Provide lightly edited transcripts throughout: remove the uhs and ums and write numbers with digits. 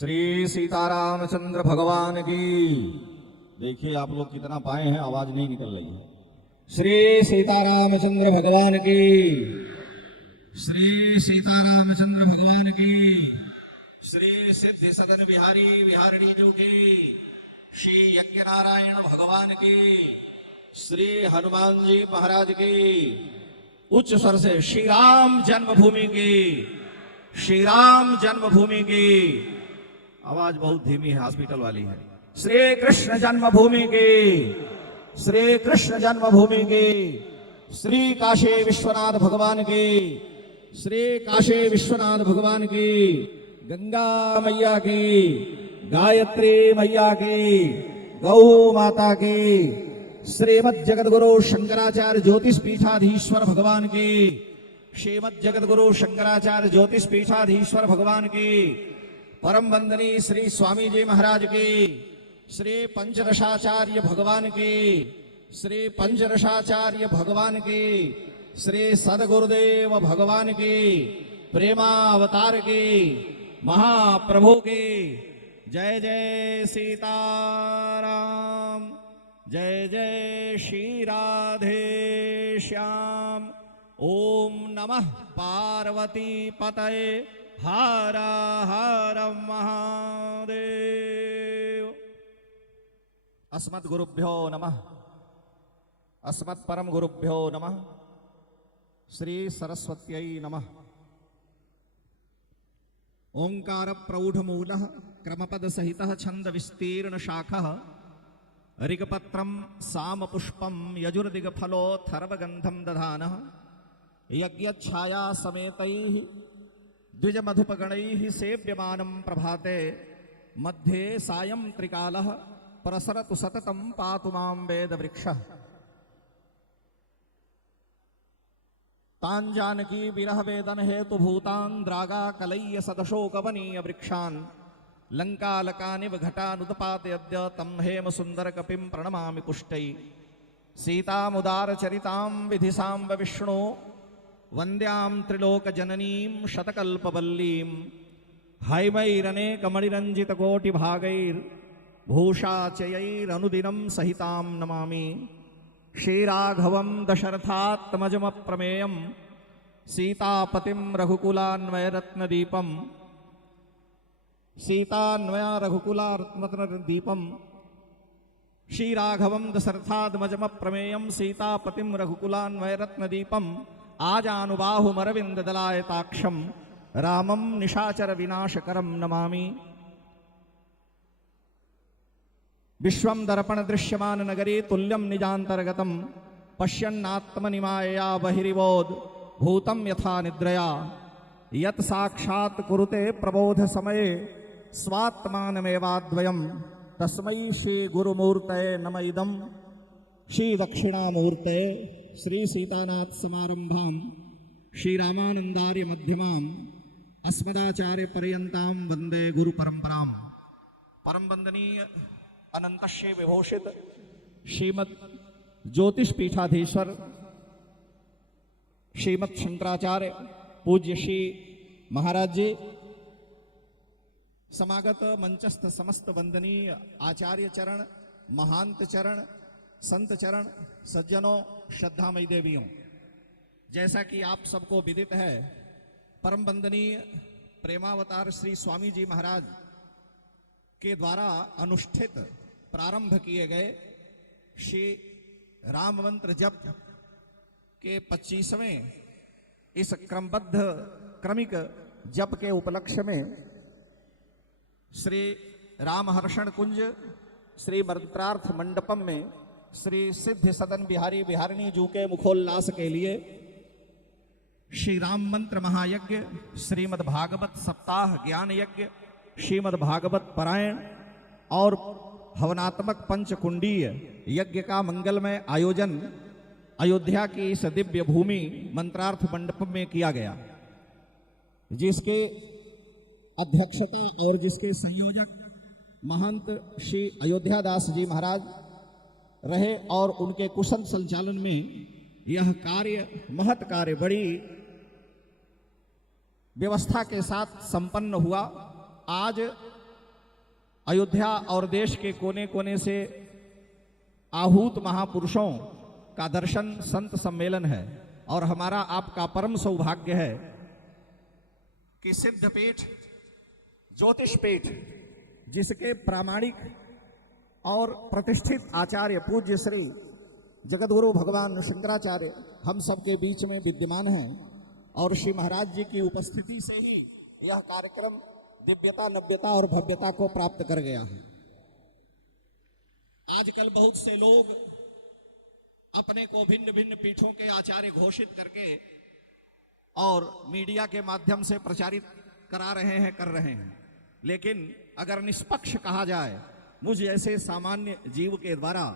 श्री सीतारामचंद्र भगवान की। देखिए आप लोग कितना पाए हैं, आवाज नहीं निकल रही है। श्री सीतारामचंद्र भगवान की। श्री सीतारामचंद्र भगवान की। श्री सिद्धि सदन बिहारी बिहारिणी जी की। श्री यज्ञ नारायण भगवान की। श्री हनुमान जी महाराज की। उच्च स्वर से श्री राम जन्मभूमि की। श्री राम जन्मभूमि की। आवाज बहुत धीमी है, हॉस्पिटल वाली है। श्री कृष्ण जन्मभूमि की। श्री कृष्ण जन्मभूमि की। श्री काशी विश्वनाथ भगवान की। श्री काशी विश्वनाथ भगवान की। गंगा मैया की। गायत्री मैया की। गौ माता की। श्रीमद जगतगुरु शंकराचार्य ज्योतिष पीठाधीश्वर भगवान की। श्रीमद जगतगुरु शंकराचार्य ज्योतिष पीठाधीश्वर भगवान की। परम वंदनीय श्री स्वामी जी महाराज की। श्री पंचदशाचार्य भगवान की। श्री पंचदशाचार्य भगवान की। श्री सदगुरुदेव भगवान की। प्रेमावतार की। महाप्रभु की। जय जय सीताराम। जय जय श्री राधे श्याम। ओम नमः पार्वती पतये हर हर महादेव। अस्मत् गुरुभ्यो नमः। अस्मत् परम गुरुभ्यो नमः। श्री सरस्वत्यै नमः। ओंकार प्रौढ़ मूलः क्रमपद सहितः छंद विस्तीर्ण शाखः ऋगपत्रं साम पुष्पं यजुर्दिग फलोत्थर्वगंधं दधानः यज्ञच्छाया समेतैः द्विज मधुपगणैः सेव्यमानं प्रभाते मध्ये सायं त्रिकालः प्रसरतु सततं पातु मां वेदवृक्षः। तान् जानकी विरह वेदन हेतु भूतान् द्रागा कलय्य सदशोकवनीय वृक्षान् लंकालकानिव घटानुत्पातयद्य तं हेम सुंदर कपिं प्रणमामि पुष्टै। सीतामुदार चरितां विधिसाम्ब विष्णु वन्द्यां त्रिलोकजननीं शतकल्पवल्लीं हैमैरनेकमणिरञ्जितकोटिभागैर्भूषाचयैरनुदिनं सहितां नमामि। श्रीराघवं दशरथात्मजमप्रमेयं सीतापतिं रघुकुलान्वयरत्नदीपं सीतान्वयरघुकुलारत्नदीपं श्रीराघवं दशरथात्मजमप्रमेयं सीतापतिं रघुकुलान्वयरत्नदीपं आजानुबाहुमरविन्ददलायताक्षं रामं निशाचर विनाशकरं नमामि। विश्वं दर्पण दृश्यमान नगरी तुल्यं निजान्तर्गतं पश्यन्नात्मनिमायया बहिरिवोद भूतं यथा निद्रया यत् साक्षात् कुरुते प्रबोध समये स्वात्मानमेवाद्वयं तस्मै श्री गुरुमूर्तये नम इदं। श्री दक्षिणामूर्ते श्री सीतानाथ समारंभां श्री रामानंदार्य मध्यमां अस्मदाचार्य पर्यंतां वंदे गुरु परंपरां। परम वंदनीय अनंत श्री विभूषित श्रीमद ज्योतिष पीठाधीश्वर श्रीमद शंकराचार्य पूज्य श्री महाराज जी, समागत मंचस्थ समस्त वंदनीय आचार्य चरण, महांत चरण, संत चरण, सज्जनों, श्रद्धामयी देवियों, जैसा कि आप सबको विदित है, परम वंदनीय प्रेमावतार श्री स्वामी जी महाराज के द्वारा अनुष्ठित प्रारंभ किए गए श्री राम मंत्र जप के 25वें इस क्रमबद्ध क्रमिक जप के उपलक्ष्य में श्री रामहर्षण कुंज श्री मंत्रार्थ मंडपम में श्री सिद्धि सदन बिहारी बिहारिणी जी के मुखोल्लास के लिए श्री राम मंत्र महायज्ञ, श्रीमद् भागवत सप्ताह ज्ञान यज्ञ, श्रीमद् भागवत पारायण और हवनात्मक पंचकुंडीय यज्ञ का मंगलमय आयोजन अयोध्या की इस दिव्य भूमि मंत्रार्थ मंडप में किया गया, जिसके अध्यक्षता और जिसके संयोजक महंत श्री अयोध्यादास जी महाराज रहे और उनके कुशल संचालन में यह कार्य महत् कार्य बड़ी व्यवस्था के साथ संपन्न हुआ। आज अयोध्या और देश के कोने कोने से आहूत महापुरुषों का दर्शन संत सम्मेलन है और हमारा आपका परम सौभाग्य है कि सिद्धपीठ ज्योतिषपीठ जिसके प्रामाणिक और प्रतिष्ठित आचार्य पूज्य श्री जगतगुरु भगवान शंकराचार्य हम सबके बीच में विद्यमान हैं और श्री महाराज जी की उपस्थिति से ही यह कार्यक्रम दिव्यता नव्यता और भव्यता को प्राप्त कर गया है। आजकल बहुत से लोग अपने को भिन्न भिन्न पीठों के आचार्य घोषित करके और मीडिया के माध्यम से प्रचारित करा रहे हैं, कर रहे हैं, लेकिन अगर निष्पक्ष कहा जाए मुझ ऐसे सामान्य जीव के द्वारा,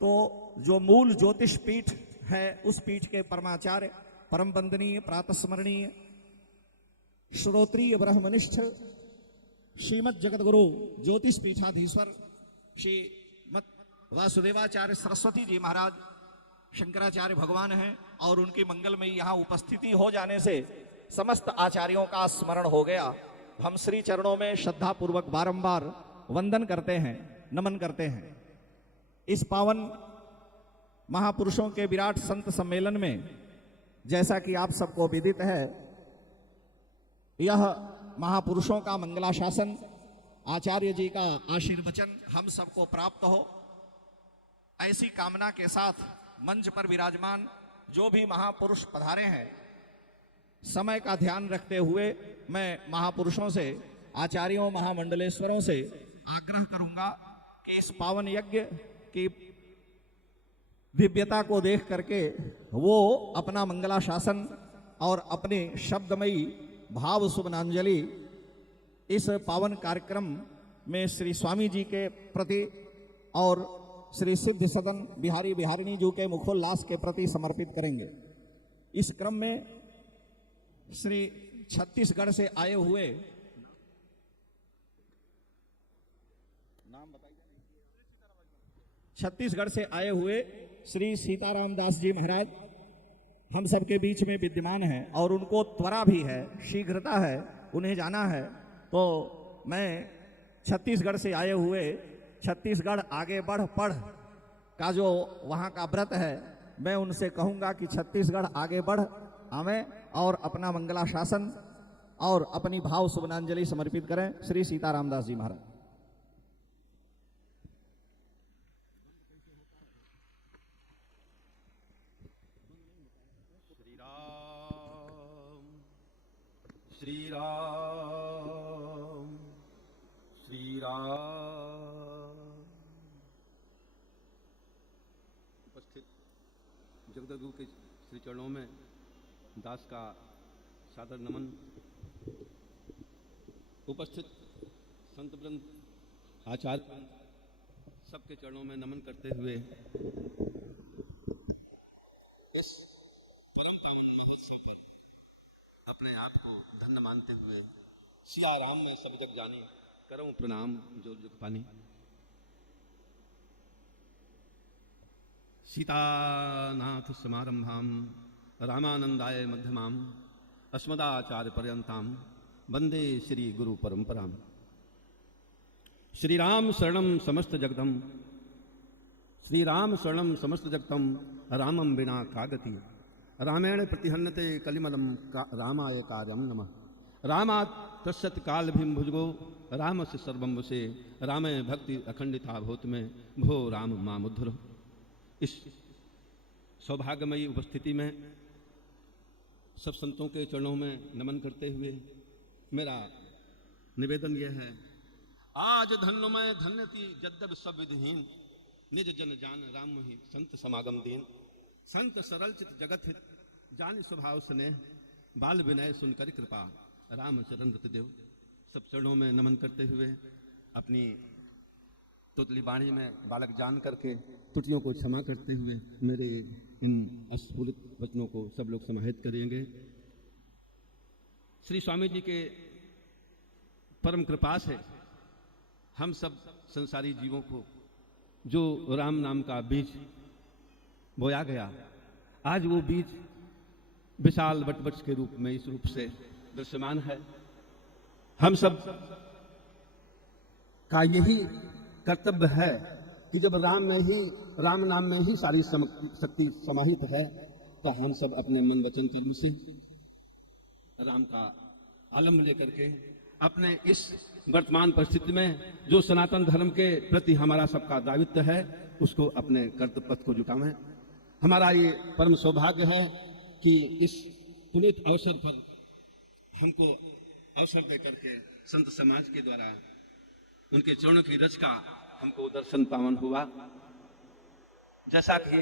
तो जो मूल ज्योतिष पीठ है उस पीठ के परमाचार्य परम वंदनीय प्रातस्मरणीय श्रोत्रीय ब्रह्मनिष्ठ श्रीमद जगतगुरु ज्योतिष पीठाधीश्वर श्री वासुदेवाचार्य सरस्वती जी महाराज शंकराचार्य भगवान हैं और उनकी मंगल में यहाँ उपस्थिति हो जाने से समस्त आचार्यों का स्मरण हो गया। हम श्री चरणों में श्रद्धा पूर्वक बारंबार वंदन करते हैं, नमन करते हैं। इस पावन महापुरुषों के विराट संत सम्मेलन में जैसा कि आप सबको विदित है, यह महापुरुषों का मंगलाशासन आचार्य जी का आशीर्वचन हम सबको प्राप्त हो, ऐसी कामना के साथ मंच पर विराजमान जो भी महापुरुष पधारे हैं, समय का ध्यान रखते हुए मैं महापुरुषों से, आचार्यों, महामंडलेश्वरों से आग्रह करूंगा कि इस पावन यज्ञ की दिव्यता को देख करके वो अपना मंगलाशासन और अपनी शब्दमयी भाव सुमनांजलि इस पावन कार्यक्रम में श्री स्वामी जी के प्रति और श्री सिद्ध सदन बिहारी बिहारिणी जी के मुखोल्लास के प्रति समर्पित करेंगे। इस क्रम में श्री छत्तीसगढ़ से आए हुए, नाम बताइए, छत्तीसगढ़ से आए हुए श्री सीताराम दास जी महाराज हम सबके बीच में विद्यमान हैं और उनको त्वरा भी है, शीघ्रता है, उन्हें जाना है। तो मैं छत्तीसगढ़ से आए हुए छत्तीसगढ़ आगे बढ़ पढ़ का जो वहाँ का व्रत है, मैं उनसे कहूँगा कि छत्तीसगढ़ आगे बढ़ आवें और अपना मंगलाशासन और अपनी भाव सुमनांजलि समर्पित करें। श्री सीताराम दास जी महाराज। श्री राम श्री राम। उपस्थित जगतगुरु के श्री चरणों में दास का सादर नमन। उपस्थित संत वृंद, आचार्य सबके चरणों में नमन करते हुए इस परम पावन महोत्सव पर अपने आप को धन्य मानते हुए सिया राम में सब जग जाने करऊं प्रणाम जो जुग पानी। सीतानाथ समारंभाम रामानंदाय मध्यमाम अस्मदाचार्य पर्यंताम वंदे श्री गुरु परंपराम। श्री राम शरणम समस्त जगदम, श्री राम शरणम समस्त जगतम, रामम बिना कागति, रामेण प्रतिहन्नते कलिमलम रामाय कार्यम नमः। रामात् तस्सत् काल भीम भुजगो राम से सर्वम वसे, रामे भक्ति अखंडिता भूत में भो राम मामुद्धर। इस सौभाग्यमयी उपस्थिति में सब संतों के चरणों में नमन करते हुए मेरा निवेदन यह है, आज धन्यमय धन्यति यद्यप सब विधिहीन, निज जन जान राम मोहि संत समागम दीन। संत सरल चित जगत हित, जान स्वभाव स्नेह, बाल विनय सुनकर कृपा, राम चरण रति देव। सब चरणों में नमन करते हुए अपनी तुतली वाणी में बालक जान करके त्रुटियों को क्षमा करते हुए मेरे इन अस्फुलित वचनों को सब लोग समाहित करेंगे। श्री स्वामी जी के परम कृपा से हम सब संसारी जीवों को जो राम नाम का बीज बोया गया, आज वो बीज विशाल वटवृक्ष के रूप में इस रूप से दृश्यमान है। हम सब का यही कर्तव्य है कि जब राम नाम में ही सारी शक्ति समाहित है, तो हम सब अपने मन वचन कर्म से राम का आलम्ब लेकर के अपने इस वर्तमान परिस्थिति में जो सनातन धर्म के प्रति हमारा सबका दायित्व है, उसको अपने कर्तव्य पथ को जुटावें। हमारा ये परम सौभाग्य है कि इस पुनीत अवसर पर हमको अवसर देकर के संत समाज के द्वारा उनके चरणों की रच का हमको दर्शन पावन हुआ। जैसा कि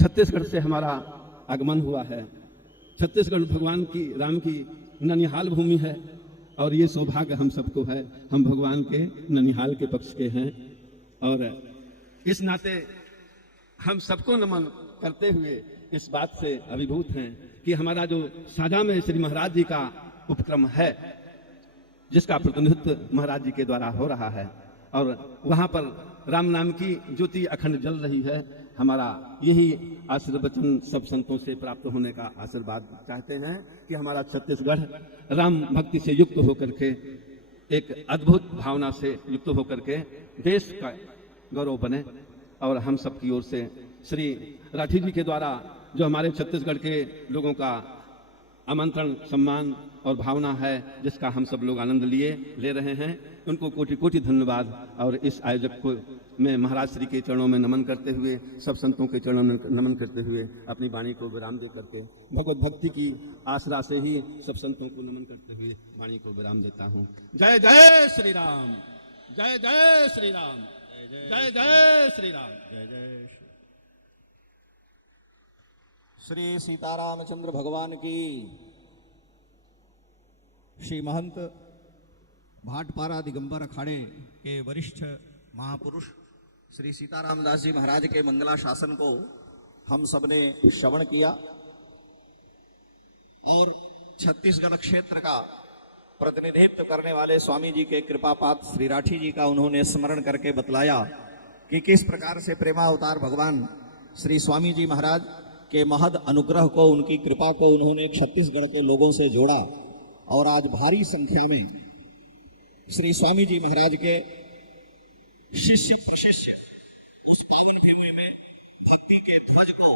छत्तीसगढ़ से हमारा आगमन हुआ है, छत्तीसगढ़ भगवान की राम की ननिहाल भूमि है और ये सौभाग्य हम सबको है, हम भगवान के ननिहाल के पक्ष के हैं। और इस नाते हम सबको नमन करते हुए इस बात से अभिभूत हैं कि हमारा जो साझा में श्री महाराज जी का उपक्रम है, जिसका प्रतिनिधित्व महाराज जी के द्वारा हो रहा है, और वहां पर राम नाम की ज्योति अखंड जल रही है। हमारा यही आशीर्वचन सब संतों से प्राप्त होने का आशीर्वाद चाहते हैं कि हमारा छत्तीसगढ़ राम भक्ति से युक्त होकर के, एक अद्भुत भावना से युक्त होकर के देश का गौरव बने। और हम सब की ओर से श्री राठी जी के द्वारा जो हमारे छत्तीसगढ़ के लोगों का आमंत्रण, सम्मान और भावना है, जिसका हम सब लोग आनंद ले रहे हैं, उनको कोटि कोटि धन्यवाद। और इस आयोजक को मैं महाराज श्री के चरणों में नमन करते हुए, सब संतों के चरणों में नमन करते हुए अपनी वाणी को विराम दे करके भगवत भक्ति की आसरा से ही सब संतों को नमन करते हुए वाणी को विराम देता हूँ। जय जय श्री राम, जय जय श्री राम, जय जय श्री राम, जय जय श्री सीतारामचंद्र भगवान की। श्री महंत भाटपारा दिगंबर अखाड़े के वरिष्ठ महापुरुष श्री सीताराम दास जी महाराज के मंगला शासन को हम सबने श्रवण किया और छत्तीसगढ़ क्षेत्र का प्रतिनिधित्व करने वाले स्वामी जी के कृपापात्र श्री राठी जी का उन्होंने स्मरण करके बतलाया कि किस प्रकार से प्रेमावतार भगवान श्री स्वामी जी महाराज के महद अनुग्रह को, उनकी कृपा को उन्होंने छत्तीसगढ़ के लोगों से जोड़ा और आज भारी संख्या में श्री स्वामी जी महाराज के शिष्य प्रशिष्य उस पावन भूमि में भक्ति के ध्वज को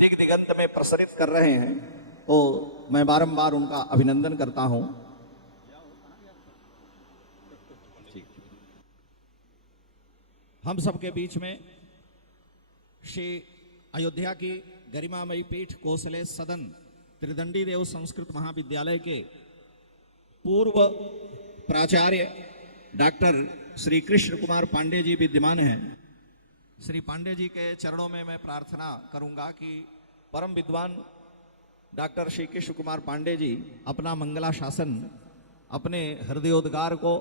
दिग दिगंत में प्रसरित कर रहे हैं। तो मैं बारंबार उनका अभिनंदन करता हूं। हम सबके बीच में श्री अयोध्या की गरिमामयी पीठ कोसले सदन त्रिदंडी देव संस्कृत महाविद्यालय के पूर्व प्राचार्य डॉक्टर श्री कृष्ण कुमार पांडे जी विद्यमान हैं। श्री पांडे जी के चरणों में मैं प्रार्थना करूंगा कि परम विद्वान डॉक्टर श्री कृष्ण कुमार पांडे जी अपना मंगला शासन, अपने हृदयोद्गार को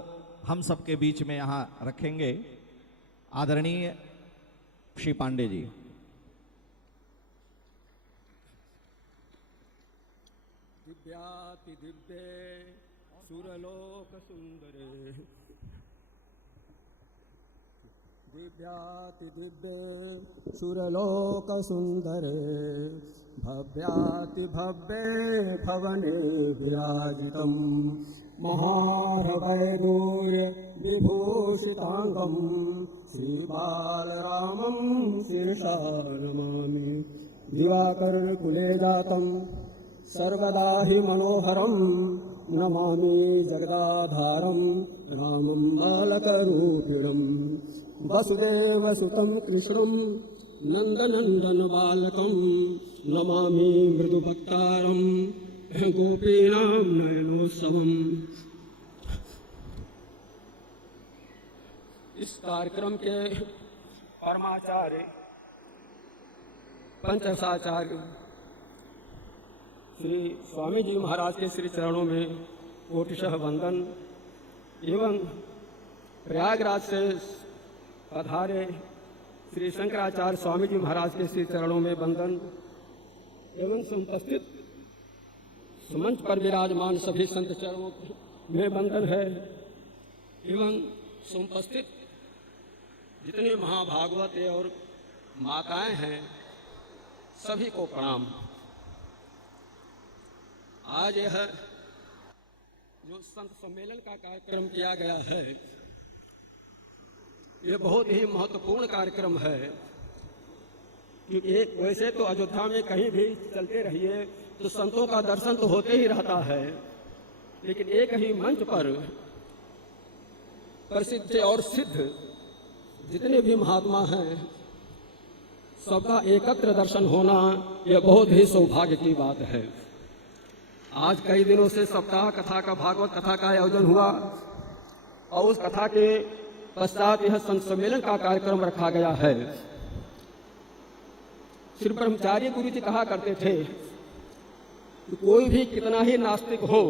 हम सबके बीच में यहाँ रखेंगे। आदरणीय श्री पांडे जी। दिव्याति दिव्ये सुरलोक सुंदरे, दिव्याति दिव्ये सुरलोक सुंदरे, भव्याति भव्ये भवने विराजितम्, महार्वैदूर्य विभूषितांगं श्रीबालरामं शिरसा नमामि। दिवाकर कुले जातं सर्वदा हि मनोहरं नमामि जगदाधारं रामं बालकरूपिणं। वसुदेवसुतं कृष्णं नन्दनन्दन बालकं नमामि मृदुभक्तारं गोपीनां नयनोत्सवम्। इस कार्यक्रम के परमाचार्य पंचसाचार्य श्री स्वामी जी महाराज के श्री चरणों में कोटिशः वंदन एवं प्रयागराज से पधारे श्री शंकराचार्य स्वामी जी महाराज के श्री चरणों में वंदन एवं समुपस्थित सुमंच पर विराजमान सभी संत चरणों में वंदन है एवं समुपस्थित जितने महाभागवत और माताएं हैं सभी को प्रणाम। आज यह जो संत सम्मेलन का कार्यक्रम किया गया है, ये बहुत ही महत्वपूर्ण कार्यक्रम है, क्योंकि एक वैसे तो अयोध्या में कहीं भी चलते रहिए तो संतों का दर्शन तो होते ही रहता है, लेकिन एक ही मंच पर प्रसिद्ध और सिद्ध जितने भी महात्मा हैं सबका एकत्र दर्शन होना यह बहुत ही सौभाग्य की बात है। आज कई दिनों से सप्ताह कथा का, भागवत कथा का आयोजन हुआ और उस कथा के पश्चात यह संत सम्मेलन का कार्यक्रम रखा गया है। श्री ब्रह्मचारी गुरु जी कहा करते थे कि कोई भी कितना ही नास्तिक हो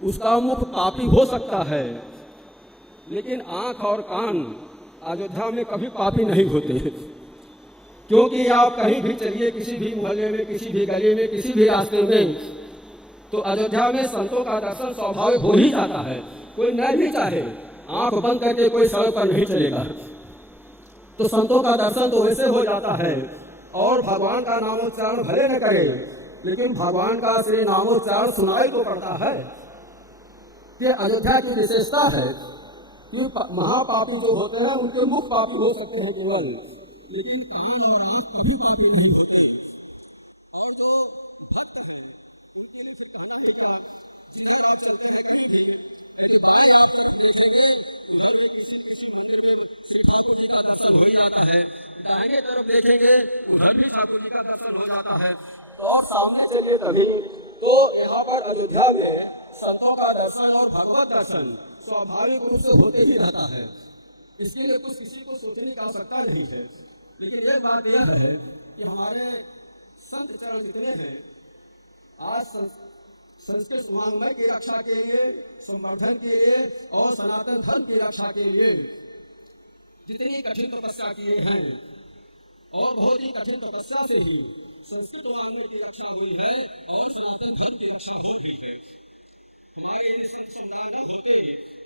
उसका मुख पापी हो सकता है, लेकिन आंख और कान अयोध्या में कभी पापी नहीं होते, क्योंकि आप कहीं भी चलिए, किसी भी मोहल्ले में, किसी भी गली में, किसी भी रास्ते में, तो अयोध्या में संतों का दर्शन स्वाभाविक हो ही जाता है। कोई न भी चाहे आंख बंद करके कोई सड़क पर नहीं चलेगा, तो संतों का दर्शन तो वैसे हो जाता है। और भगवान का नामोच्चारण भले न करे, लेकिन भगवान का श्री नामोच्चारण सुनाई तो पड़ता है। कि अयोध्या की विशेषता है कि महापापी जो होते हैं उनके मुख पापी हो सकते हैं केवल, लेकिन कान और आंख कभी पापी नहीं होते। और जो भक्त हैं उनके लिए फिर कहना होगा, जिधर आप चलते हैं कहीं भी, यदि बाएं आप तरफ देखेंगे उधर में किसी मंदिर में श्री ठाकुर जी का दर्शन हो ही जाता है, दाहिने तरफ देखेंगे उधर भी ठाकुर जी का दर्शन हो जाता है। तो और सामने चलिए तभी तो यहाँ पर अयोध्या में संतों का दर्शन और भगवत दर्शन स्वाभाविक रूप से होते ही रहता है। इसके लिए कुछ किसी को सोचने की आवश्यकता नहीं है। लेकिन एक बात यह है कि हमारे संत चरण जितने हैं आज संस्कृत वाङ्मय की रक्षा के लिए, संवर्धन के लिए और सनातन धर्म की रक्षा के लिए जितनी कठिन तपस्या किए हैं, और बहुत ही कठिन तपस्या से ही संस्कृत वाङ्मय की रक्षा हुई है और सनातन धर्म की रक्षा हो गई है। हमारे यदि संत संदान न होते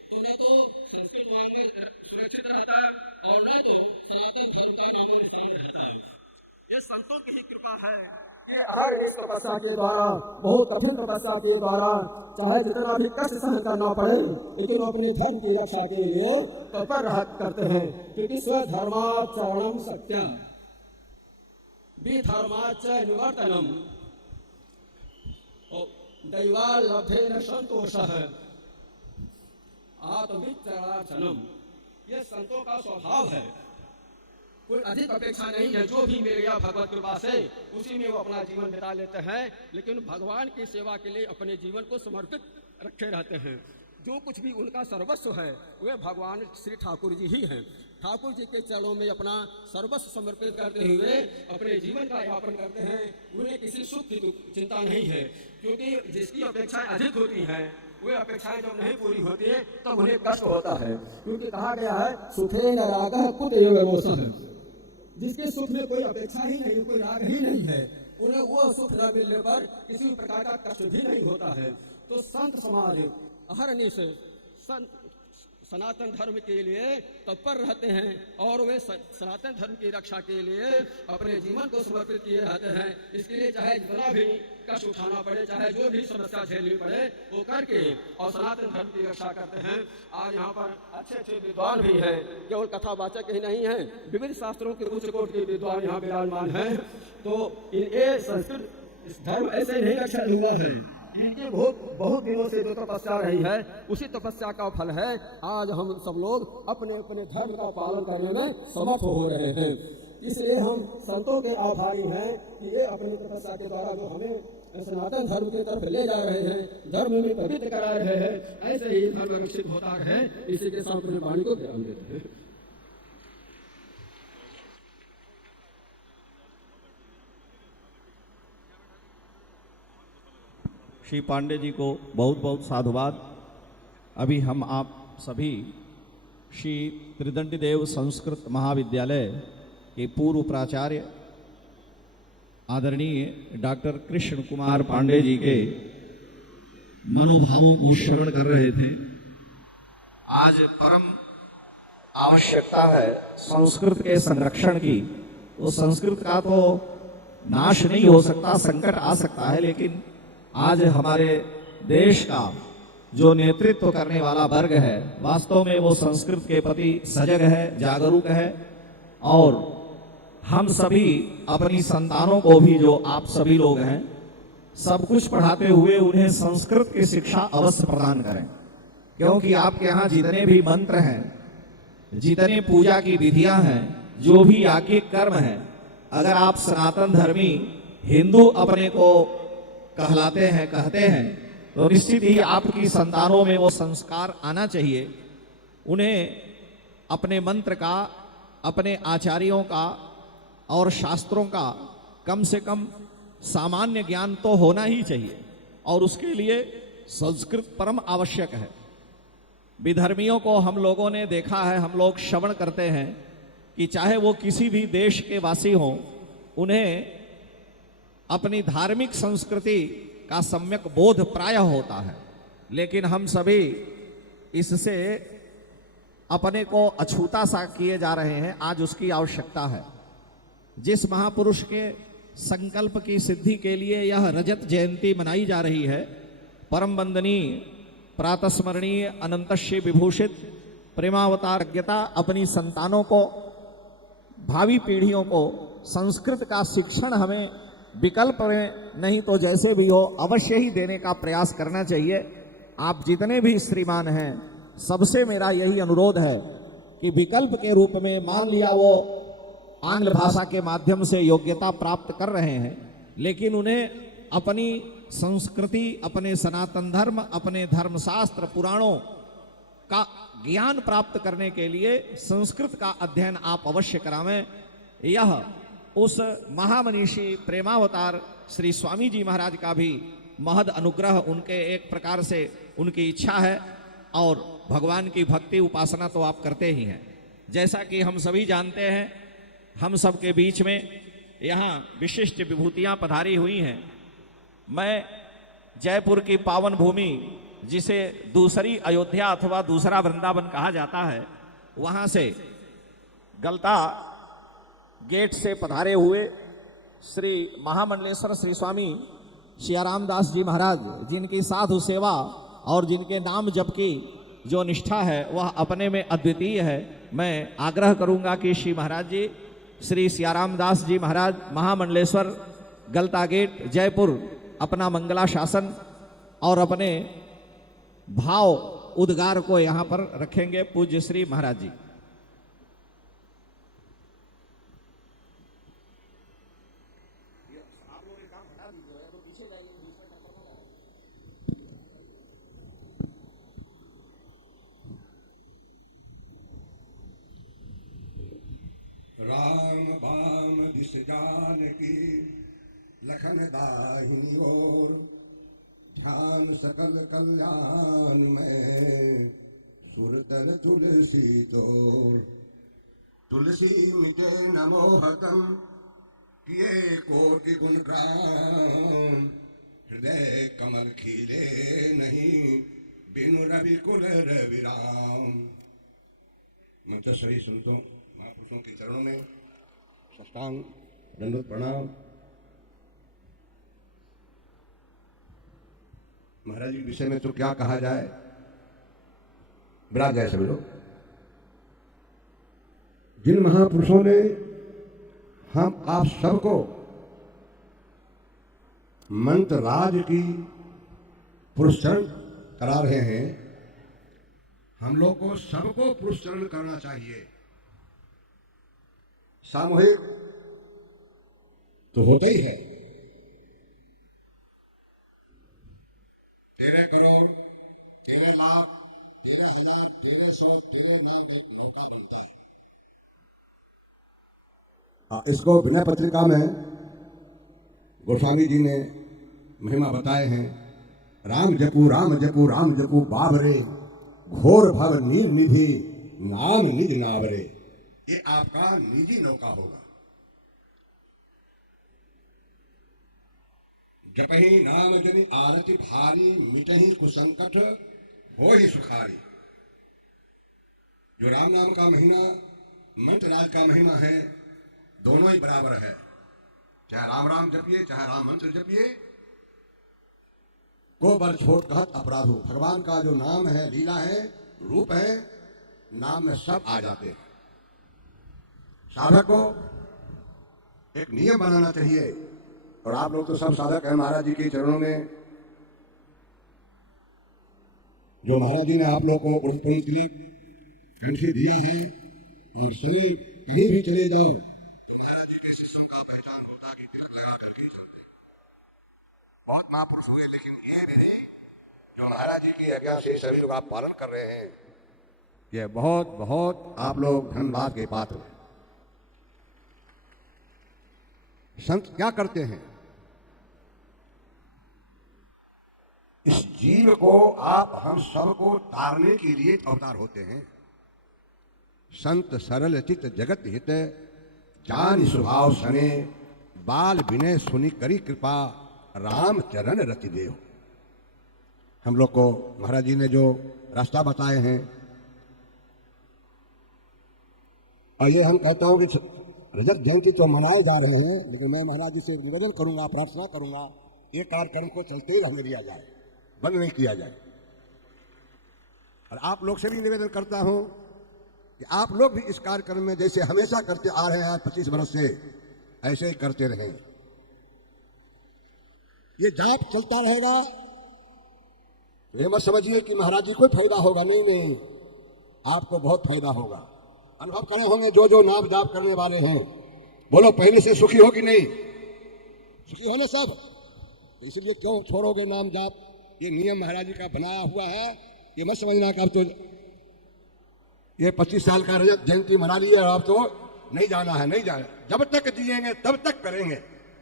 तो न तो संस्कृत वाङ्मय सुरक्षित रहता और न तो सनातन धर्म का नामो निशान रहता। ये संतों की ही कृपा है कि हर इस तपस्या के द्वारा, बहुत कठिन तपस्या के द्वारा, चाहे जितना भी कष्ट सहन करना पड़े, लेकिन अपने धर्म की रक्षा के लिए तत्पर रहा करते हैं। क्योंकि स्वधर्माचरणम सत्यम विधर्माच निवर्तनम दैवालब्धेन संतोषः आत्मविचराचनम। ये संतों का स्वभाव है, कोई अधिक अपेक्षा नहीं है। जो भी मिल गया भगवत कृपा से उसी में वो अपना जीवन बिता लेते हैं, लेकिन भगवान की सेवा के लिए अपने जीवन को समर्पित रखे रहते हैं। जो कुछ भी उनका सर्वस्व है वे भगवान श्री ठाकुर जी ही हैं। ठाकुर जी के चरणों में अपना सर्वस्व समर्पित करते हुए अपने जीवन का यापन करते हैं। उन्हें किसी सुख की चिंता नहीं है, क्योंकि जिसकी अपेक्षाएं अधिक होती हैं वे अपेक्षाएं जब नहीं पूरी होती है तब उन्हें कष्ट होता है। क्योंकि कहा गया है सुखे न रागः कुतएव मोसः। जिसके सुख में कोई अपेक्षा ही नहीं, कोई राग ही नहीं है, उन्हें वो सुख न मिलने पर किसी भी प्रकार का कष्ट भी नहीं होता है। तो संत समाज अहरनिश सनातन धर्म के लिए तत्पर रहते हैं और वे सनातन धर्म की रक्षा के लिए अपने जीवन को समर्पित किए रहते हैं। इसके लिए चाहे जितना भी कष्ट उठाना पड़े, चाहे जो भी समस्या झेलनी पड़े, वो करके और सनातन धर्म की रक्षा करते हैं। आज यहाँ पर अच्छे अच्छे विद्वान भी हैं, केवल कथावाचक ही नहीं हैं, विविध शास्त्रों के उच्च कोटि के विद्वान यहाँ विराजमान हैं। तो ये संस्कृत धर्म ऐसे नहीं रक्षा हुआ है, इनके बहुत दिनों से जो तपस्या रही है उसी तपस्या का फल है आज हम सब लोग अपने अपने धर्म का पालन करने में समर्थ हो रहे हैं। इसलिए हम संतों के आभारी हैं कि ये अपनी तपस्या के द्वारा जो हमें सनातन धर्म की तरफ ले जा रहे हैं, धर्म में पवित्र करा रहे हैं, ऐसे ही धर्म विकसित होता रहे, इसी के साथ अपने वाणी को ध्यान देते हैं। श्री पांडे जी को बहुत बहुत साधुवाद। अभी हम आप सभी श्री त्रिदंडी देव संस्कृत महाविद्यालय के पूर्व प्राचार्य आदरणीय डॉक्टर कृष्ण कुमार पांडे जी के मनोभावों को श्रवण कर रहे थे। आज परम आवश्यकता है संस्कृत के संरक्षण की। तो संस्कृत का तो नाश नहीं हो सकता, संकट आ सकता है, लेकिन आज हमारे देश का जो नेतृत्व करने वाला वर्ग है वास्तव में वो संस्कृत के प्रति सजग है, जागरूक है। और हम सभी अपनी संतानों को भी, जो आप सभी लोग हैं, सब कुछ पढ़ाते हुए उन्हें संस्कृत की शिक्षा अवश्य प्रदान करें। क्योंकि आपके यहाँ जितने भी मंत्र हैं, जितने पूजा की विधियां हैं, जो भी याज्ञिक कर्म है, अगर आप सनातन धर्मी हिंदू अपने को कहलाते हैं, कहते हैं, तो निश्चित ही आपकी संतानों में वो संस्कार आना चाहिए। उन्हें अपने मंत्र का, अपने आचार्यों का और शास्त्रों का कम से कम सामान्य ज्ञान तो होना ही चाहिए, और उसके लिए संस्कृत परम आवश्यक है। विधर्मियों को हम लोगों ने देखा है, हम लोग श्रवण करते हैं कि चाहे वो किसी भी देश के वासी हों, उन्हें अपनी धार्मिक संस्कृति का सम्यक बोध प्रायः होता है, लेकिन हम सभी इससे अपने को अछूता सा किए जा रहे हैं। आज उसकी आवश्यकता है। जिस महापुरुष के संकल्प की सिद्धि के लिए यह रजत जयंती मनाई जा रही है, परम वंदनीय प्रातस्मरणीय अनंतश्री विभूषित प्रेमावतारज्ञता अपनी संतानों को, भावी पीढ़ियों को संस्कृत का शिक्षण हमें विकल्प में नहीं तो जैसे भी हो अवश्य ही देने का प्रयास करना चाहिए। आप जितने भी श्रीमान हैं, सबसे मेरा यही अनुरोध है कि विकल्प के रूप में, मान लिया वो आंग्ल भाषा के माध्यम से योग्यता प्राप्त कर रहे हैं, लेकिन उन्हें अपनी संस्कृति, अपने सनातन धर्म, अपने धर्मशास्त्र पुराणों का ज्ञान प्राप्त करने के लिए संस्कृत का अध्ययन आप अवश्य करावें। यह उस महामनीषी प्रेमावतार श्री स्वामी जी महाराज का भी महद अनुग्रह, उनके एक प्रकार से उनकी इच्छा है। और भगवान की भक्ति उपासना तो आप करते ही हैं। जैसा कि हम सभी जानते हैं, हम सब के बीच में यहाँ विशिष्ट विभूतियाँ पधारी हुई हैं। मैं जयपुर की पावन भूमि, जिसे दूसरी अयोध्या अथवा दूसरा वृंदावन कहा जाता है, वहाँ से गलता गेट से पधारे हुए श्री महामंडलेश्वर श्री स्वामी सियाराम दास जी महाराज, जिनकी साधु सेवा और जिनके नाम जप की जो निष्ठा है वह अपने में अद्वितीय है। मैं आग्रह करूंगा कि श्री महाराज जी, श्री सियाराम दास जी महाराज महामंडलेश्वर गलता गेट जयपुर अपना मंगला शासन और अपने भाव उद्गार को यहाँ पर रखेंगे। पूज्य श्री महाराज जी। राम बाम दिस जानकी लखन दाहिनी ओर, ध्यान सकल कल्याण में सुरतर तुलसी तोर। तुलसी मिटे न मोहकम किए कोटि गुण ग्राम, हृदय कमल खिले नहीं बिनु रवि कुल रविराम। मंत्र सभी संतों महापुरुषों के चरणों में साष्टांग दंडवत प्रणाम। महाराज जी विषय में तो क्या कहा जाए, विराज जाए सभी लोग। जिन महापुरुषों ने हम आप सबको मंत्र राज की पुरस्चरण करा रहे हैं, हम लोग को सबको पुरस्चरण करना चाहिए। सामूहिक तो होता ही है। 13 करोड़ 13 लाख 13,000 1300 13 नाम एक मौका बनता है। इसको विनय पत्रिका में गोस्वामी जी ने महिमा बताए हैं। राम जपू राम जपू राम जपू बाबरे, घोर भव नीर निधि नाम निज नावरे। ये आपका निजी नौका होगा। जपहि नाम जनि आरति भारी, मिटहि कुसंकट हो ही सुखारी। जो राम नाम का महीना मंत्र राज का महिमा है, दोनों ही बराबर है। चाहे राम राम जपिए, चाहे राम मंत्र जपिए, को बल छोट कहत अपराधो। भगवान का जो नाम है, लीला है, रूप है, नाम में सब आ जाते हैं। साधक को एक नियम बनाना चाहिए, और आप लोग तो सब साधक हैं महाराज जी के चरणों में। जो महाराज जी ने आप लोग को बड़ी घंटी दी है, ये शरीर ये भी चले जाए तो महाराज जी के शिष्यों का पहचान होता कि तिलक लगा करके चलते। बहुत महापुरुष हुए, लेकिन ये विधि जो महाराज जी की आज्ञा से सभी लोग आप पालन कर रहे हैं, ये बहुत बहुत आप लोग धन्यवाद के पात्र हैं। संत क्या करते हैं? इस जीव को आप हम सबको तारने के लिए अवतार होते हैं। संत सरल चित जगत हित, जान स्वभाव सने, बाल विनय सुनि करी कृपा, राम चरण रति देव। हम लोग को महाराज जी ने जो रास्ता बताए हैं, और ये हम कहता हूं कि रजत जयंती तो मनाए जा रहे हैं, लेकिन मैं महाराज जी से निवेदन करूंगा, प्रार्थना करूंगा, ये कार्यक्रम को चलते ही रहने दिया जाए, बंद नहीं किया जाए। और आप लोग से भी निवेदन करता हूं कि आप लोग भी इस कार्यक्रम में जैसे हमेशा करते आ रहे हैं 25 वर्ष से, ऐसे ही करते रहें। ये जाप चलता रहेगा, ये मत समझिए कि महाराज जी को फायदा होगा, नहीं नहीं, आपको बहुत फायदा होगा। अनुभव करे होंगे जो जो नाम जाप करने वाले हैं, बोलो पहले से सुखी हो कि नहीं? सुखी हो ना सब? इसलिए क्यों छोड़ोगे नाम जाप? ये नियम महाराज जी का बनाया हुआ है, ये मत समझना कि अब तो ये 25 साल का रजत जयंती मना लिया और अब तो नहीं जाना है, नहीं जाना। जब तक जिएंगे तब तक करेंगे,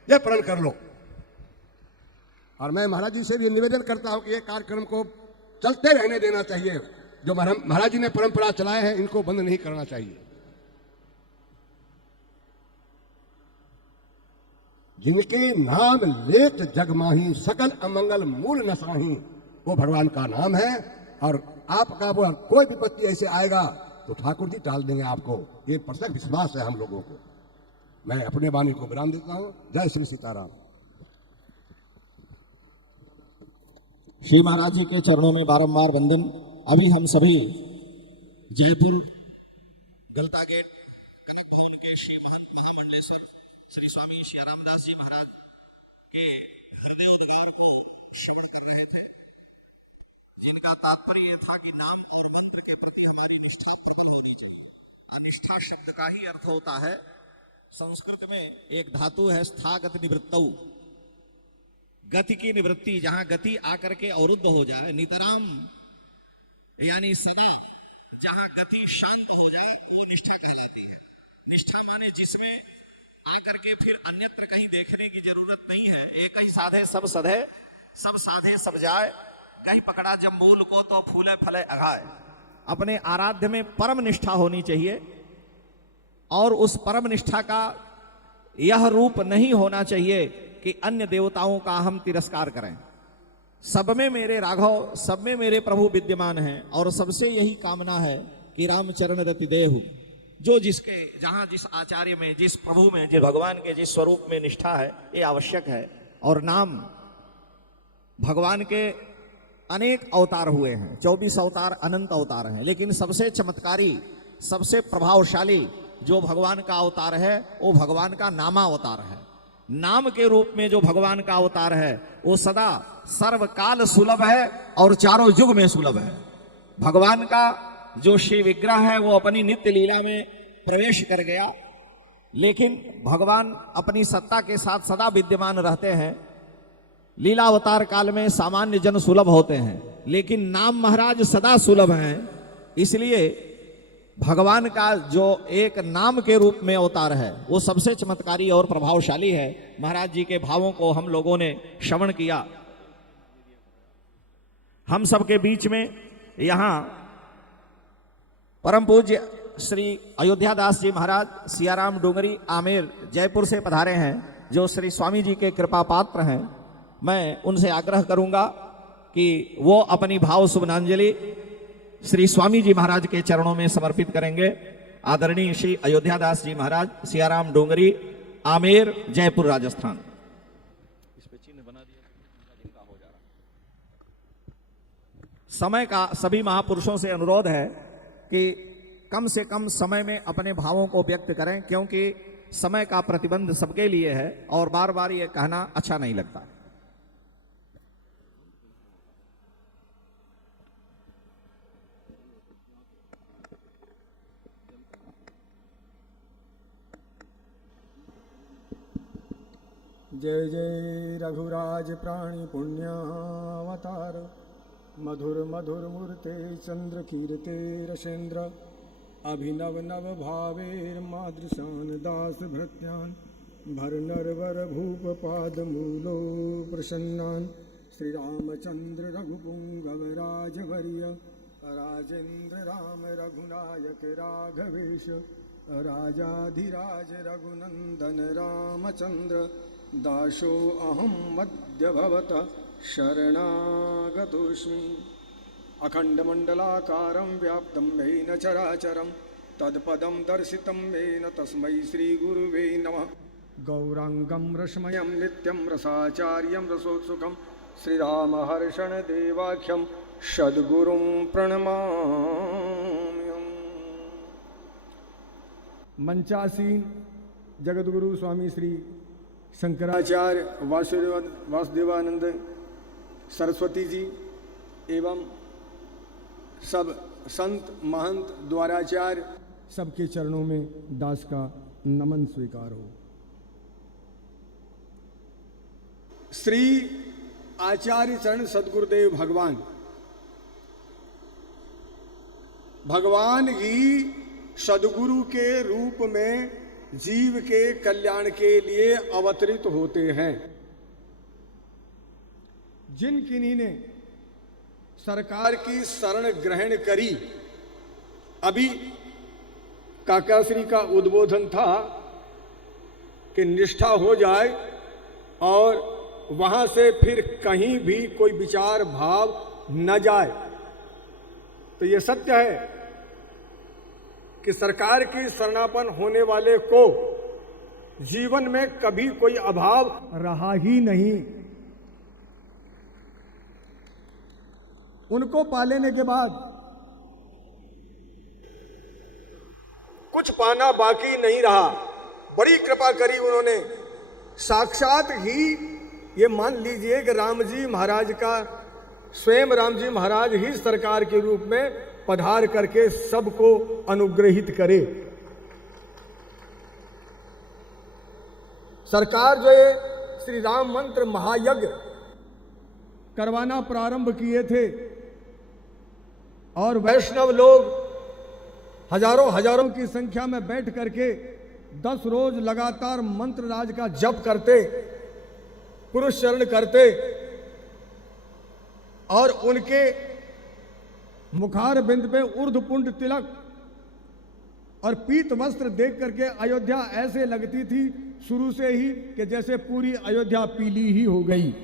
ये प्रण कर लो। और मैं महाराज जी से भी निवेदन करता हूं कि ये कार्यक्रम को चलते रहने देना चाहिए। जो महाराज जी ने परंपरा चलाए हैं, इनको बंद नहीं करना चाहिए। जिनके नाम लेत जगमाही, सकल अमंगल मूल नसाही, वो भगवान का नाम है। और आपका वो कोई विपत्ति ऐसे आएगा तो ठाकुर जी टाल देंगे आपको, ये परफेक्ट विश्वास है हम लोगों को। मैं अपने वाणी को विराम देता हूं। जय श्री सीताराम। श्री महाराज जी के चरणों में बारंबार वंदन। अभी हम सभी जयपुर गलता गेट कनक भवन के श्री महंत महामंडलेश्वर श्री स्वामी श्री रामदास जी महाराज के हृदय उद्गार को श्रवण कर रहे थे, जिनका तात्पर्य यह था कि नाम और मंत्र के प्रति हमारी निष्ठा होनी चाहिए। निष्ठा शब्द का ही अर्थ होता है, संस्कृत में एक धातु है स्थागत निवृत्तौ, गति की निवृत्ति, जहां गति आकर के अवरुद्ध हो जाए। नितराम यानी सदा, जहां गति शांत हो जाए, वो निष्ठा कहलाती है। निष्ठा माने जिसमें आकर के फिर अन्यत्र कहीं देखने की जरूरत नहीं है। एक ही साधे सब सधे, सब साधे सब जाए, कहीं पकड़ा जब मूल को तो फूले फले अघाए। अपने आराध्य में परम निष्ठा होनी चाहिए, और उस परम निष्ठा का यह रूप नहीं होना चाहिए कि अन्य देवताओं का हम तिरस्कार करें। सब में मेरे राघव, सब में मेरे प्रभु विद्यमान हैं, और सबसे यही कामना है कि रामचरण रति देहु। जो जिसके जहां जिस आचार्य में, जिस प्रभु में, जिस भगवान के जिस स्वरूप में निष्ठा है, ये आवश्यक है। और नाम, भगवान के अनेक अवतार हुए हैं, 24 अवतार अनंत अवतार हैं, लेकिन सबसे चमत्कारी, सबसे प्रभावशाली जो भगवान का अवतार है, वो भगवान का नामावतार है। नाम के रूप में जो भगवान का अवतार है, वो सदा सर्वकाल सुलभ है और चारों युग में सुलभ है। भगवान का जो श्री विग्रह है, वो अपनी नित्य लीला में प्रवेश कर गया, लेकिन भगवान अपनी सत्ता के साथ सदा विद्यमान रहते हैं। लीला अवतार काल में सामान्य जन सुलभ होते हैं, लेकिन नाम महाराज सदा सुलभ हैं। इसलिए भगवान का जो एक नाम के रूप में अवतार है, वो सबसे चमत्कारी और प्रभावशाली है। महाराज जी के भावों को हम लोगों ने श्रवण किया। हम सबके बीच में यहाँ परम पूज्य श्री अयोध्यादास जी महाराज सियाराम डोंगरी आमेर जयपुर से पधारे हैं, जो श्री स्वामी जी के कृपा पात्र हैं। मैं उनसे आग्रह करूंगा कि वो अपनी भाव शुभनांजलि श्री स्वामी जी महाराज के चरणों में समर्पित करेंगे। आदरणीय श्री अयोध्यादास जी महाराज सियाराम डोंगरी आमेर जयपुर राजस्थान। इस पे चिन्ह बना दिया, जिनका हो जा रहा। समय का सभी महापुरुषों से अनुरोध है कि कम से कम समय में अपने भावों को व्यक्त करें, क्योंकि समय का प्रतिबंध सबके लिए है और बार बार ये कहना अच्छा नहीं लगता। जय जय रघुराज प्राणी पुण्यावतार, मधुर मधुर मूर्ते चंद्र कीर्ते रसेंद्र, अभिनव नव भावेर मादृशान दास भृत्यान, भर नरवर भूप पाद मूलो प्रसन्नान, श्री रामचंद्र रघुपुंगव राजवर्य, राजेंद्र राम रघुनायक राघवेश, राजाधिराज रघुनंदन रामचंद्र, दासो अहम मध्य भवतः शरणागतोऽस्मि। अखंडमंडलाकारं व्याप्तं येन चराचरं, तत्पदं दर्शितं येन तस्मै श्रीगुरुवे नमः। गौरांगं रसमयं नित्यं रसाचार्यं रसोत्सुकं, श्रीरामहर्षण देवाख्यं सद्गुरुं प्रणमाम्यहम्। मंचासीन जगद्गुरु स्वामी श्री शंकराचार्य वासुदेवानंद सरस्वती जी एवं सब संत महंत द्वाराचार्य सबके चरणों में दास का नमन स्वीकार हो। श्री आचार्य चरण सद्गुरुदेव भगवान ही सद्गुरु के रूप में जीव के कल्याण के लिए अवतरित होते हैं। जिन किन्हीं ने सरकार की शरण ग्रहण करी, अभी काकाश्री का उद्बोधन था कि निष्ठा हो जाए और वहां से फिर कहीं भी कोई विचार भाव न जाए, तो ये सत्य है कि सरकार की शरणापन्न होने वाले को जीवन में कभी कोई अभाव रहा ही नहीं। उनको पा लेने के बाद कुछ पाना बाकी नहीं रहा। बड़ी कृपा करी उन्होंने, साक्षात ही ये मान लीजिए कि राम जी महाराज का, स्वयं राम जी महाराज ही सरकार के रूप में पधार करके सबको अनुग्रहित करे। सरकार जो है श्री राम मंत्र महायज्ञ करवाना प्रारंभ किए थे और वैष्णव लोग हजारों हजारों की संख्या में बैठ करके 10 रोज लगातार मंत्र राज का जप करते, पुरुष चरण करते और उनके मुखार बिंद पे ऊर्ध्वपुंड तिलक और पीत वस्त्र देख करके अयोध्या ऐसे लगती थी शुरू से ही कि जैसे पूरी अयोध्या पीली ही हो गई।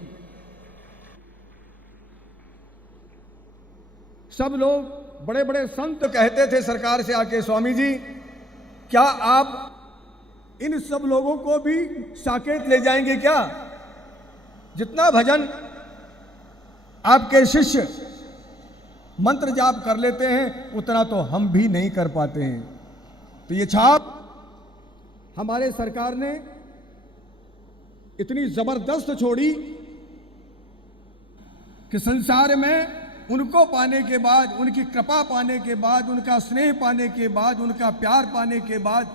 सब लोग बड़े बड़े संत कहते थे सरकार से आके, स्वामी जी क्या आप इन सब लोगों को भी साकेत ले जाएंगे क्या? जितना भजन आपके शिष्य मंत्र जाप कर लेते हैं उतना तो हम भी नहीं कर पाते हैं। तो ये छाप हमारे सरकार ने इतनी जबरदस्त छोड़ी कि संसार में उनको पाने के बाद, उनकी कृपा पाने के बाद, उनका स्नेह पाने के बाद, उनका प्यार पाने के बाद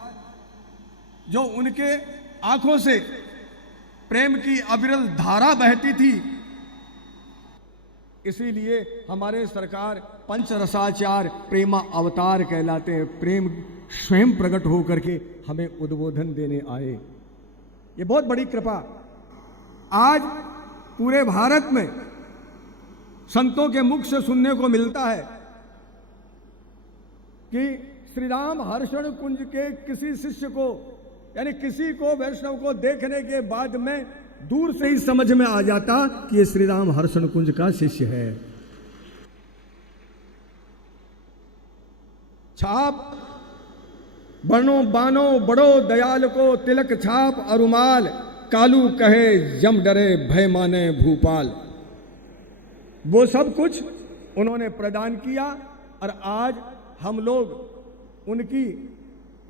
जो उनके आंखों से प्रेम की अविरल धारा बहती थी, इसीलिए हमारे सरकार पंचरसाचार प्रेमा अवतार कहलाते हैं। प्रेम स्वयं प्रकट हो करके हमें उद्बोधन देने आए। ये बहुत बड़ी कृपा। आज पूरे भारत में संतों के मुख से सुनने को मिलता है कि श्री राम हर्षण कुंज के किसी शिष्य को, यानी किसी को वैष्णव को देखने के बाद में दूर से ही समझ में आ जाता कि ये श्री राम हर्षण कुंज का शिष्य है। छाप बनो बानो बड़ो दयाल को तिलक छाप अरुमाल, कालू कहे जम डरे भय माने भूपाल। वो सब कुछ उन्होंने प्रदान किया और आज हम लोग उनकी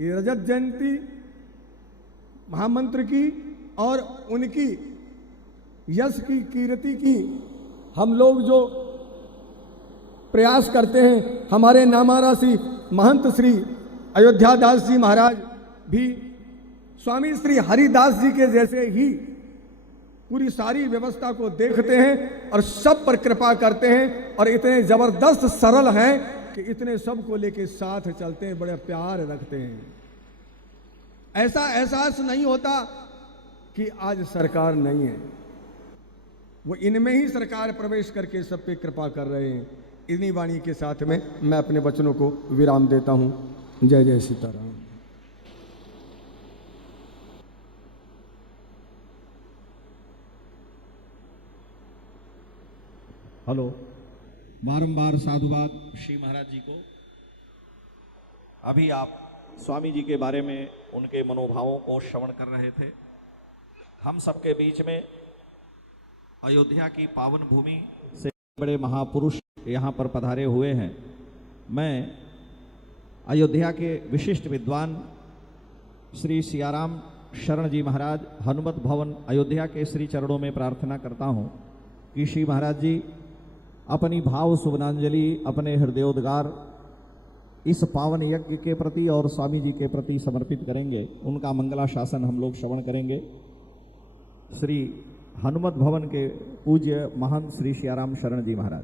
रजत जयंती महामंत्र की और उनकी यश की कीर्ति की हम लोग जो प्रयास करते हैं। हमारे नामारासी महंत श्री अयोध्या दास जी महाराज भी स्वामी श्री हरिदास जी के जैसे ही पूरी सारी व्यवस्था को देखते हैं और सब पर कृपा करते हैं और इतने जबरदस्त सरल हैं कि इतने सबको लेके साथ चलते हैं, बड़े प्यार रखते हैं। ऐसा एहसास नहीं होता कि आज सरकार नहीं है, वो इनमें ही सरकार प्रवेश करके सब पे कृपा कर रहे हैं। इन्हीं वाणी के साथ में मैं अपने वचनों को विराम देता हूं। जय जय सीताराम। हेलो, बारंबार साधुवाद श्री महाराज जी को। अभी आप स्वामी जी के बारे में उनके मनोभावों को श्रवण कर रहे थे। हम सबके बीच में अयोध्या की पावन भूमि से बड़े महापुरुष यहाँ पर पधारे हुए हैं। मैं अयोध्या के विशिष्ट विद्वान श्री सियाराम शरण जी महाराज हनुमत भवन अयोध्या के श्री चरणों में प्रार्थना करता हूँ कि श्री महाराज जी अपनी भाव सुमनांजलि, अपने हृदयोद्गार इस पावन यज्ञ के प्रति और स्वामी जी के प्रति समर्पित करेंगे। उनका मंगलाशासन हम लोग श्रवण करेंगे। श्री हनुमत भवन के पूज्य महंत श्री सियाराम शरण जी महाराज।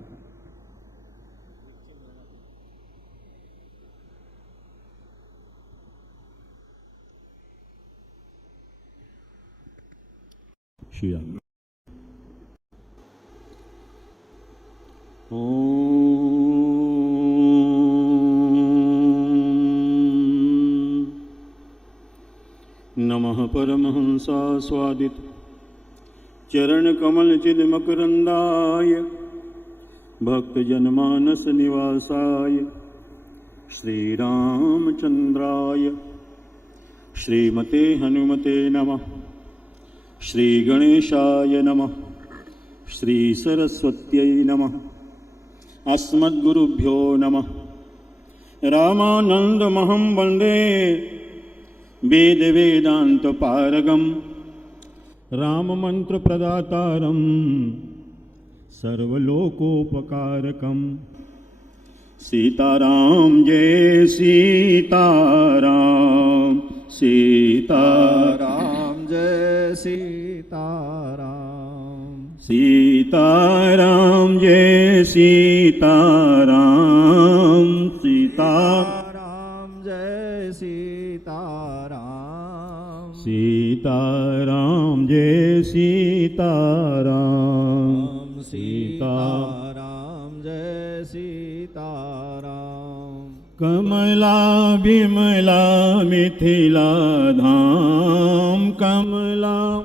नमः परमहंसा स्वादित चरण कमल चिद मकरंदाय भक्त जनमानस निवासाय श्री रामचंद्राय श्रीमते हनुमते नमः। श्री गणेशाय नमः। श्री सरस्वत्यै नमः। अस्मद्गुरुभ्यो नमः। रामानंदमहं वन्दे वेद वेदांत पारगम राममंत्र प्रदातारं सर्वलोकोपकारकं। सीताराम जय सीताराम, सीताराम जय सीताराम, सीताराम जय सीताराम, सीताराम जय सीताराम, सीताराम जय सीताराम, सीताराम जय सीताराम। कमला विमला मिथिला धाम, कमला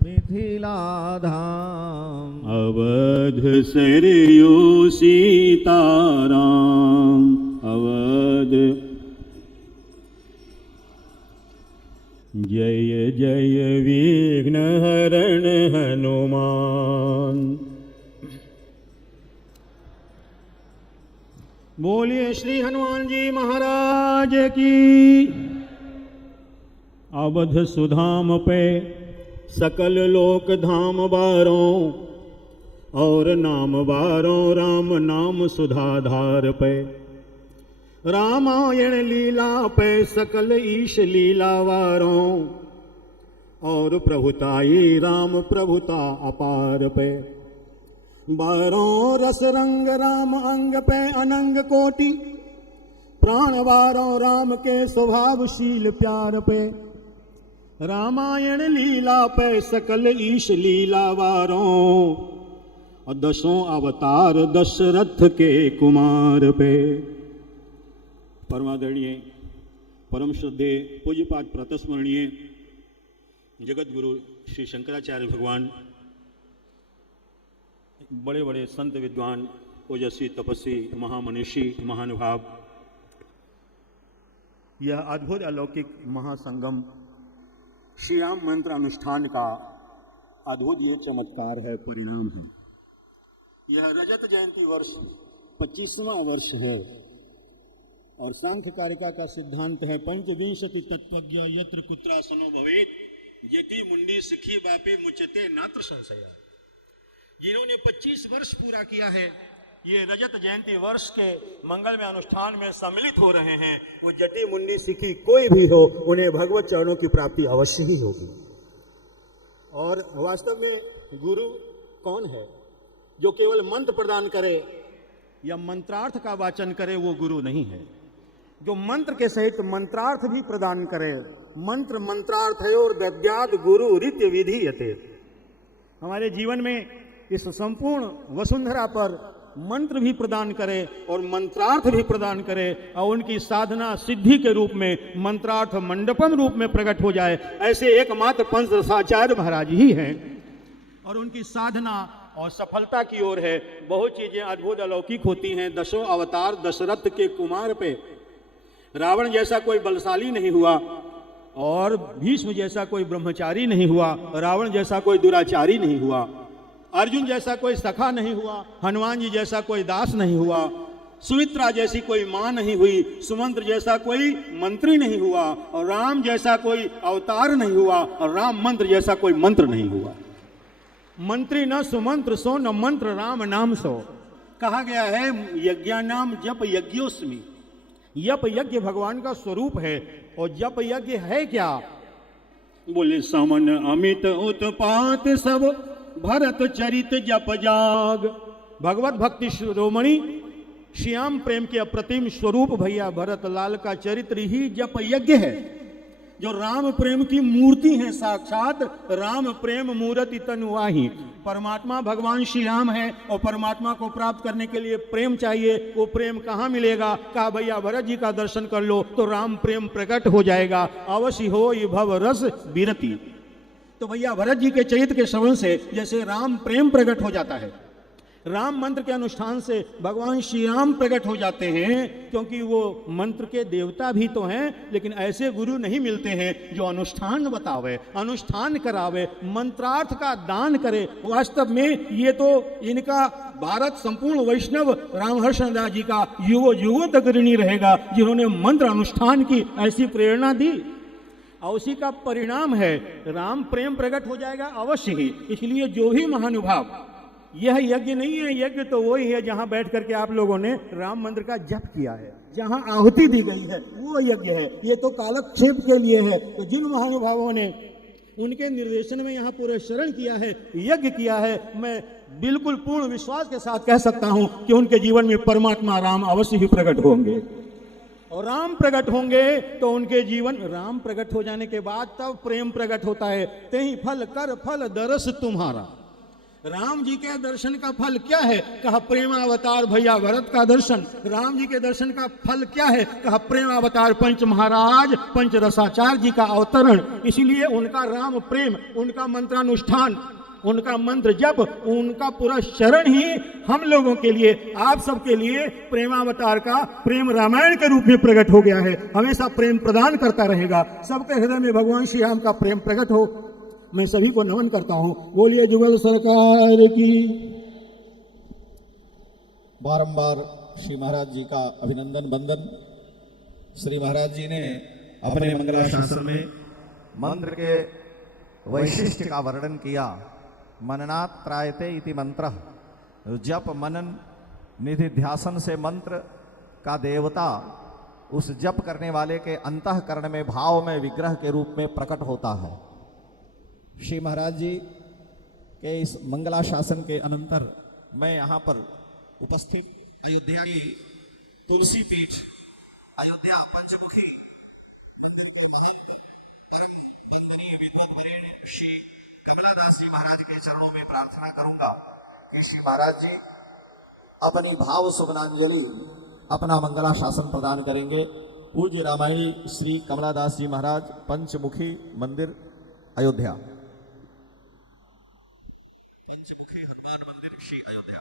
मिथिला धाम, अवध सरयू सीताराम, अवध। जय जय विघ्न हरण हनुमान। बोलिए श्री हनुमान जी महाराज की। अवध सुधाम पे सकल लोक धाम बारों, और नाम बारों राम नाम सुधाधार पे। रामायण लीला पे सकल ईश लीला वारों, और प्रभुताई राम प्रभुता अपार पे। बारों रस रंग राम अंग पे अनंग कोटि, प्राण वारों राम के स्वभावशील प्यार पे। रामायण लीला पे सकल ईश लीला वारों, और दसों अवतार दशरथ के कुमार पे। परमादरणीय परम श्रद्धेय पूज्यपाद प्रातस्मरणीय जगत गुरु श्री शंकराचार्य भगवान, बड़े बड़े संत विद्वान, ओजस्वी तपस्वी, महामनीषी, महानुभाव, यह अद्भुत अलौकिक महासंगम श्री राम मंत्र अनुष्ठान का अद्भुत ये चमत्कार है, परिणाम है। यह रजत जयंती वर्ष 25वां वर्ष है और सांख्य कारिका का सिद्धांत है पंचविंशति तत्वज्ञ यत्र कुत्रासनो भवेत यति मुंडी सिखी बापे मुचते नात्र संशय। जिन्होंने 25 वर्ष पूरा किया है, ये रजत जयंती वर्ष के मंगलमय अनुष्ठान में सम्मिलित हो रहे हैं, वो जटी मुंडी सिखी कोई भी हो, उन्हें भगवत चरणों की प्राप्ति अवश्य ही होगी। और वास्तव में गुरु कौन है? जो केवल मंत्र प्रदान करे या मंत्रार्थ का वाचन करे वो गुरु नहीं है। जो मंत्र के सहित मंत्रार्थ भी प्रदान करे, मंत्र मंत्रार्थ है और दद्याद गुरु रीत्य विधीयते। हमारे जीवन में इस संपूर्ण वसुंधरा पर मंत्र भी प्रदान करे और मंत्रार्थ भी प्रदान करे और उनकी साधना सिद्धि के रूप में मंत्रार्थ मंडपम रूप में प्रकट हो जाए, ऐसे एकमात्र पंचरसाचार्य महाराज ही हैं। और उनकी साधना और सफलता की ओर है। बहुत चीजें अद्भुत अलौकिक होती हैं। दशों अवतार दशरथ के कुमार पे रावण जैसा कोई बलशाली नहीं हुआ और भीष्म जैसा कोई ब्रह्मचारी नहीं हुआ, रावण जैसा कोई दुराचारी नहीं हुआ, अर्जुन जैसा कोई सखा नहीं हुआ, हनुमान जी जैसा कोई दास नहीं हुआ, सुमित्रा जैसी कोई मां नहीं हुई, सुमंत्र जैसा कोई मंत्री नहीं हुआ और राम जैसा कोई अवतार नहीं हुआ और राम मंत्र जैसा कोई मंत्र नहीं हुआ। मंत्री न सुमंत्र सो न मंत्र राम नाम सो। कहा गया है यज्ञानाम जप यज्ञोस्मि। यप यज्ञ भगवान का स्वरूप है। और जप यज्ञ है क्या? बोले समन अमित उत्पात सब भरत चरित जप जाग। भगवत भक्ति शिरोमणि श्याम प्रेम के अप्रतिम स्वरूप भैया भरत लाल का चरित्र ही जप यज्ञ है, जो राम प्रेम की मूर्ति है। साक्षात राम प्रेम मूर्ति तनुवाही। परमात्मा भगवान श्री राम है और परमात्मा को प्राप्त करने के लिए प्रेम चाहिए। वो प्रेम कहाँ मिलेगा? कहा भैया भरत जी का दर्शन कर लो तो राम प्रेम प्रकट हो जाएगा। अवश्य हो ये भव रस विरति। तो भैया भरत जी के चरित्र के श्रवण से जैसे राम प्रेम प्रकट हो जाता है, राम मंत्र के अनुष्ठान से भगवान श्री राम प्रकट हो जाते हैं, क्योंकि वो मंत्र के देवता भी तो हैं। लेकिन ऐसे गुरु नहीं मिलते हैं जो अनुष्ठान बतावे, अनुष्ठान करावे, मंत्रार्थ का दान करे। वास्तव में ये तो इनका भारत संपूर्ण वैष्णव रामहर्षण दास जी का युगों युगों तक ऋणी रहेगा, जिन्होंने मंत्र अनुष्ठान की ऐसी प्रेरणा दी। और उसी का परिणाम है राम प्रेम प्रकट हो जाएगा अवश्य ही। इसलिए जो भी महानुभाव, यह यज्ञ नहीं है, यज्ञ तो वही है जहां बैठ करके आप लोगों ने राम मंत्र का जप किया है, जहां आहुति दी गई है, वो यज्ञ है। ये तो कालक्षेप के लिए है। तो जिन महानुभावों ने उनके निर्देशन में यहाँ पूरे शरण किया है, यज्ञ किया है, मैं बिल्कुल पूर्ण विश्वास के साथ कह सकता हूं कि उनके जीवन में परमात्मा राम अवश्य ही प्रकट होंगे। और राम प्रकट होंगे तो उनके जीवन, राम प्रकट हो जाने के बाद तब प्रेम प्रकट होता है। तेहि फल कर फल दरस तुम्हारा। राम जी के दर्शन का फल क्या है? कहा प्रेमावतार भैया भरत का दर्शन। राम जी के दर्शन का फल क्या है? कहा प्रेमावतार पंच महाराज पंच रसाचार्य जी का अवतरण। इसीलिए उनका राम प्रेम, उनका मंत्रानुष्ठान, उनका मंत्र जप, उनका पूरा शरण ही हम लोगों के लिए, आप सबके लिए प्रेमावतार का प्रेम रामायण के रूप में प्रकट हो गया है। हमेशा प्रेम प्रदान करता रहेगा। सबके हृदय में भगवान श्री राम का प्रेम प्रकट हो। मैं सभी को नमन करता हूं। बोलिए जुगल सरकार की। बारंबार श्री महाराज जी का अभिनंदन बंदन। श्री महाराज जी ने अपने मंगलाशासन में मंत्र के वैशिष्ट्य का वर्णन किया। मननात् त्रायते इति मंत्र। जप मनन निधि ध्यासन से मंत्र का देवता उस जप करने वाले के अंतःकरण में भाव में विग्रह के रूप में प्रकट होता है। श्री महाराज जी के इस मंगलाशासन के अनंतर मैं यहाँ पर उपस्थित अयोध्या की तुलसी पीठ, अयोध्या पंचमुखी परम वंदनीय विद्वत वरेण्य श्री कमलादास जी महाराज के चरणों में प्रार्थना करूंगा कि श्री महाराज जी अपनी भाव सुमनांजलि अपना मंगलाशासन प्रदान करेंगे। पूज्य रामायणी श्री कमलादास जी महाराज पंचमुखी मंदिर अयोध्या, पंचमुखी हनुमान मंदिर श्री अयोध्या।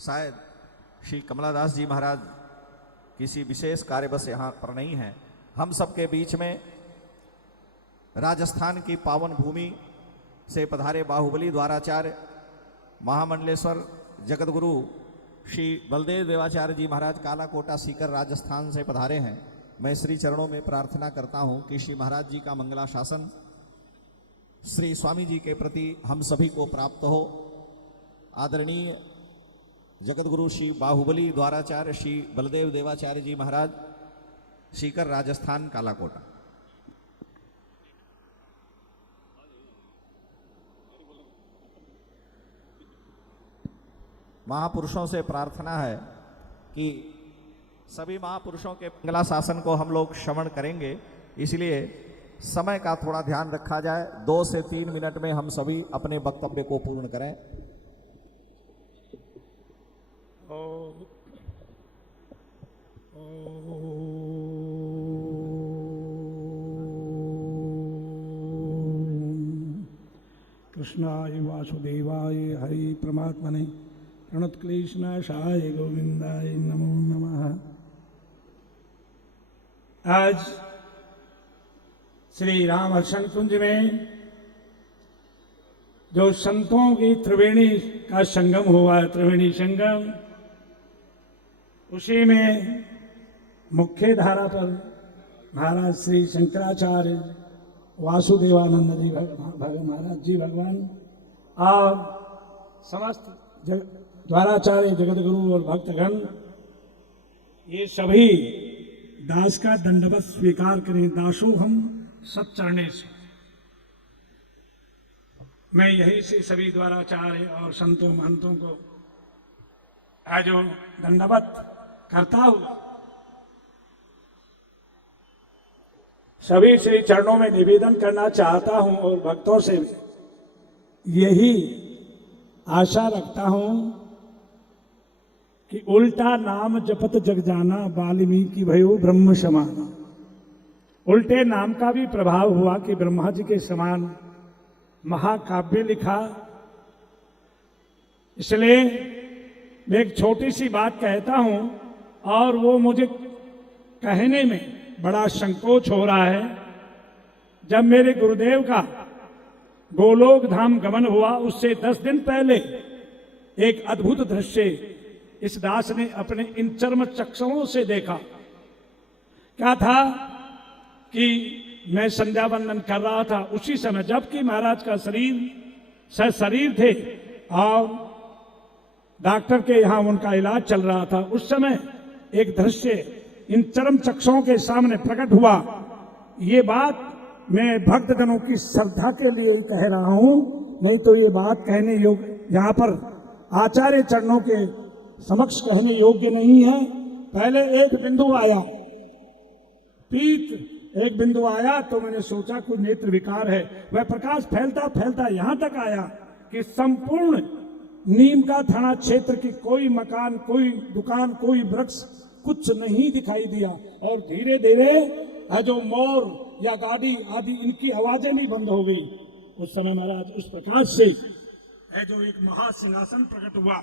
शायद श्री कमलादास जी महाराज किसी विशेष कार्य बस यहाँ पर नहीं हैं। हम सबके बीच में राजस्थान की पावन भूमि से पधारे बाहुबली द्वाराचार्य महामंडलेश्वर जगतगुरु श्री बलदेव देवाचार्य जी महाराज कालाकोटा सीकर राजस्थान से पधारे हैं। मैं श्री चरणों में प्रार्थना करता हूं कि श्री महाराज जी का मंगलाशासन श्री स्वामी जी के प्रति हम सभी को प्राप्त हो। आदरणीय जगतगुरु श्री बाहुबली द्वाराचार्य श्री बलदेव देवाचार्य जी महाराज सीकर राजस्थान कालाकोटा। महापुरुषों से प्रार्थना है कि सभी महापुरुषों के मंगला शासन को हम लोग श्रवण करेंगे, इसलिए समय का थोड़ा ध्यान रखा जाए। 2 से 3 मिनट में हम सभी अपने वक्तव्य को पूर्ण करें। कृष्णाय वासुदेवाय हरि परमात्मने प्रणत क्लेशनाशाय गोविंदाय नमो नमः। आज श्री राम हर्षण कुंज में जो संतों की त्रिवेणी का संगम हुआ, त्रिवेणी संगम, उसी में मुख्य धारा पर महाराज श्री शंकराचार्य वासुदेवानंद जी महाराज जी भगवान और समस्त द्वाराचार्य जगतगुरु और भक्तगण, ये सभी दास का दंडवत स्वीकार करें। दासो हम सच्चरणे से। मैं यही से सभी द्वाराचार्य और संतों महंतों को आज दंडवत करता हूं। सभी श्री चरणों में निवेदन करना चाहता हूं और भक्तों से भी यही आशा रखता हूं कि उल्टा नाम जपत जग जाना, वाल्मीकि भयो ब्रह्म समाना। उल्टे नाम का भी प्रभाव हुआ कि ब्रह्मा जी के समान महाकाव्य लिखा। इसलिए मैं एक छोटी सी बात कहता हूं और वो मुझे कहने में बड़ा संकोच हो रहा है। जब मेरे गुरुदेव का गोलोक धाम गमन हुआ, उससे 10 दिन पहले एक अद्भुत दृश्य इस दास ने अपने इन चर्म चक्षुओं से देखा। क्या था कि मैं संध्या वंदन कर रहा था, उसी समय जबकि महाराज का शरीर थे और डॉक्टर के यहाँ उनका इलाज चल रहा था, उस समय एक दृश्य इन चरम चक्षुओं के सामने प्रकट हुआ। ये बात मैं भक्तजनों की श्रद्धा के लिए कह रहा हूं, नहीं तो ये बात कहने योग्य, यहाँ पर आचार्य चरणों के समक्ष कहने योग्य नहीं है। पहले एक बिंदु आया, एक बिंदु आया तो मैंने सोचा कोई नेत्र विकार है। वह प्रकाश फैलता फैलता यहां तक आया कि संपूर्ण नीम का थाना क्षेत्र की कोई मकान, कोई दुकान, कोई वृक्ष कुछ नहीं दिखाई दिया। और धीरे धीरे जो मोर या गाड़ी आदि इनकी आवाजें भी बंद हो गई। उस समय महाराज उस प्रकाश से जो एक महासिंहासन प्रकट हुआ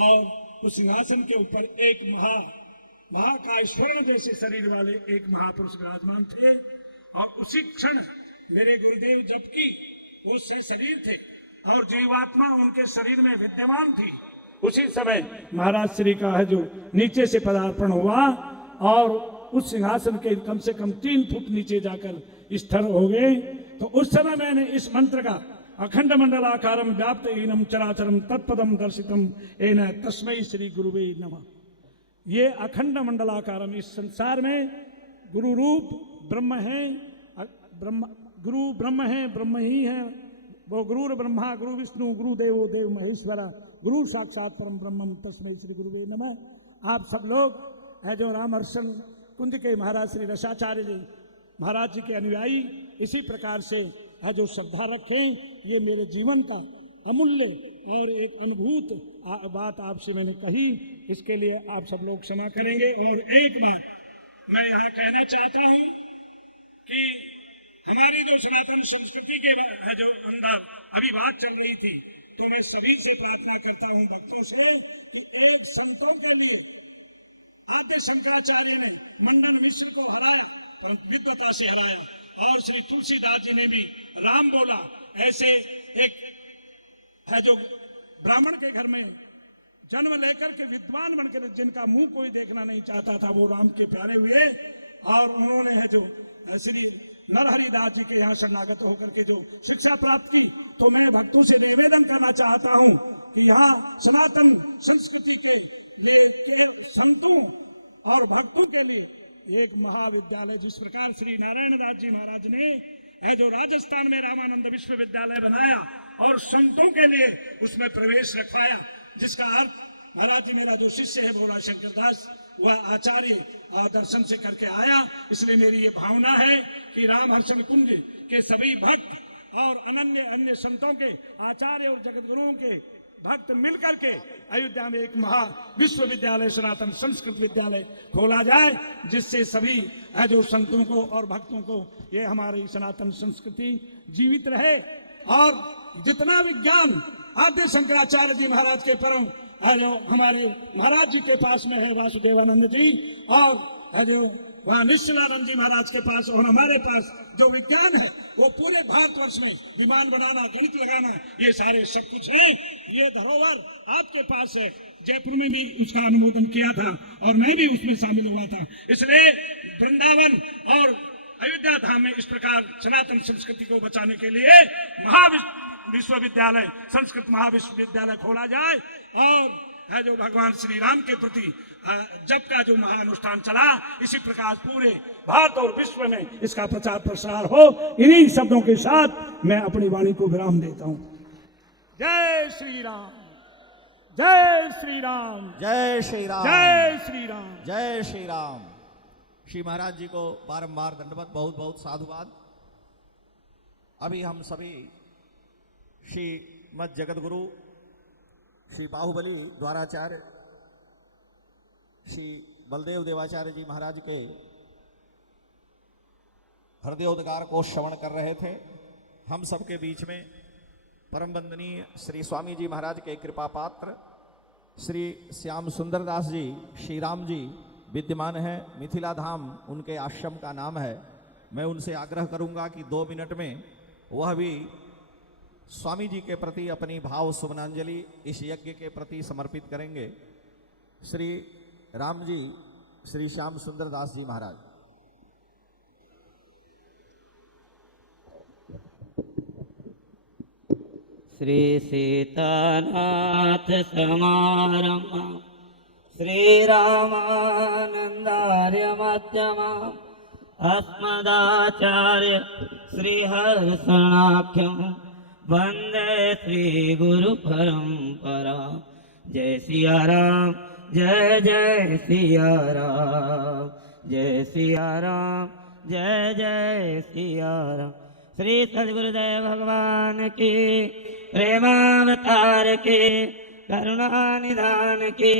और उस सिंहासन के ऊपर एक महाकाय स्वर्ण जैसे शरीर वाले एक महापुरुष विराजमान थे। और उसी क्षण मेरे गुरुदेव, जबकि वो शरीर थे और जीवात्मा उनके शरीर में विद्यमान थी, उसी समय महाराज श्री का है जो नीचे से पदार्पण हुआ और उस सिंहासन के कम से कम 3 फुट नीचे जाकर स्थिर हो गए। तो उस समय मैंने इस मंत्र का अखंड मंडलाकारम व्याप्त हीनम चराचरम तत्पदम दर्शितम एन तस्मै श्री गुरुवे नमः। ये अखंड मंडलाकारम, इस संसार में गुरु रूप ब्रह्म है, गुरु ब्रह्म है, ब्रह्म ही है। वो गुरु ब्रह्मा, गुरु विष्णु, गुरु देवो देव महेश्वरा, गुरु साक्षात परम ब्रह्मम तस्मै श्री गुरुवे नमः। आप सब लोग है जो राम हर्षण कुंज के महाराज श्री रसाचार्य जी महाराज जी के अनुयायी इसी प्रकार से है जो श्रद्धा रखें। ये मेरे जीवन का अमूल्य और एक अनुभूत बात आपसे मैंने कही, इसके लिए आप सब लोग क्षमा करेंगे। और एक बात मैं यहाँ कहना चाहता हूँ कि हमारी जो सनातन संस्कृति के है जो अंदर अभी बात चल रही थी, तो मैं सभी से प्रार्थना करता हूँ भक्तों से कि एक संतों के लिए आद्य शंकराचार्य ने मंडन मिश्र को हराया, परंतु विद्वता से हराया, और श्री तुलसीदास जी ने भी राम बोला। ऐसे एक है जो ब्राह्मण के घर में जन्म लेकर के विद्वान बनकर जिनका मुंह कोई देखना नहीं चाहता था, वो राम के प्यारे हुए, और उन्होंने है जो श्री नरहरिदास जी के यहाँ शरणागत होकर के जो शिक्षा प्राप्त की। तो मैं भक्तों से निवेदन करना चाहता हूँ कि यहाँ सनातन संस्कृति के लिए संतों और भक्तों के लिए एक महाविद्यालय, जिस प्रकार श्री नारायण दास जी महाराज ने है जो राजस्थान में रामानंद विश्वविद्यालय बनाया और संतों के लिए उसमें प्रवेश रखवाया, जिसका अर्थ महाराज जी मेरा जो शिष्य है भोला शंकर दास, वह आचार्य दर्शन से करके आया। इसलिए मेरी ये भावना है कि राम हर्षण कुंज के सभी भक्त और अन्य अन्य संतों के आचार्य और जगत गुरुओं के भक्त मिलकर के अयोध्या में एक महा विश्वविद्यालय सनातन संस्कृत विद्यालय खोला जाए, जिससे सभी जो संतों को और भक्तों को ये हमारी सनातन संस्कृति जीवित रहे। और जितना विज्ञान आद्य शंकराचार्य जी महाराज के परम जो हमारे महाराज जी के पास में है वासुदेवानंद जी, और जो वहाँ निश्चलानंद जी महाराज के पास और हमारे पास जो विज्ञान है वो पूरे भारतवर्ष में विमान बनाना, गणित लगाना, ये सारे सब कुछ है। ये धरोहर आपके पास है। जयपुर में भी उसका अनुमोदन किया था और मैं भी उसमें शामिल हुआ था। इसलिए वृंदावन और अयोध्या धाम में इस प्रकार सनातन संस्कृति को बचाने के लिए विश्वविद्यालय, संस्कृत महाविश्वविद्यालय खोला जाए, और है जो भगवान श्री राम के प्रति जप का जो महानुष्ठान चला, इसी प्रकार पूरे भारत और विश्व में इसका प्रचार प्रसार हो। इन्हीं शब्दों के साथ मैं अपनी वाणी को विराम देता हूं। जय श्री राम, जय श्री राम, जय श्री राम, जय श्री राम, जय श्री राम। श्री महाराज जी को बारंबार दंडवत, बहुत बहुत साधुवाद। अभी हम सभी श्री मत जगत गुरु श्री बाहुबली द्वाराचार्य श्री बलदेव देवाचार्य जी महाराज के हृदयोद्गार को श्रवण कर रहे थे। हम सबके बीच में परम वंदनीय श्री स्वामी जी महाराज के कृपा पात्र श्री श्याम सुंदर दास जी श्री राम जी विद्यमान है। मिथिला धाम उनके आश्रम का नाम है। मैं उनसे आग्रह करूंगा कि 2 मिनट में वह भी स्वामी जी के प्रति अपनी भाव सुमनांजलि इस यज्ञ के प्रति समर्पित करेंगे। श्री राम जी श्री श्याम सुंदर दास जी महाराज। श्री सीतानाथ समारम्भा श्री रामानंदार्य मध्यमाम् अस्मदाचार्य श्री हर्षणाख्यं वंदे श्री गुरु परंपरा। जय सिया राम, जय जय सिया राम, जय सिया राम, जय जय सिया राम। श्री सद्गुरुदेव भगवान की, प्रेमावतार की, करुणा निधान की,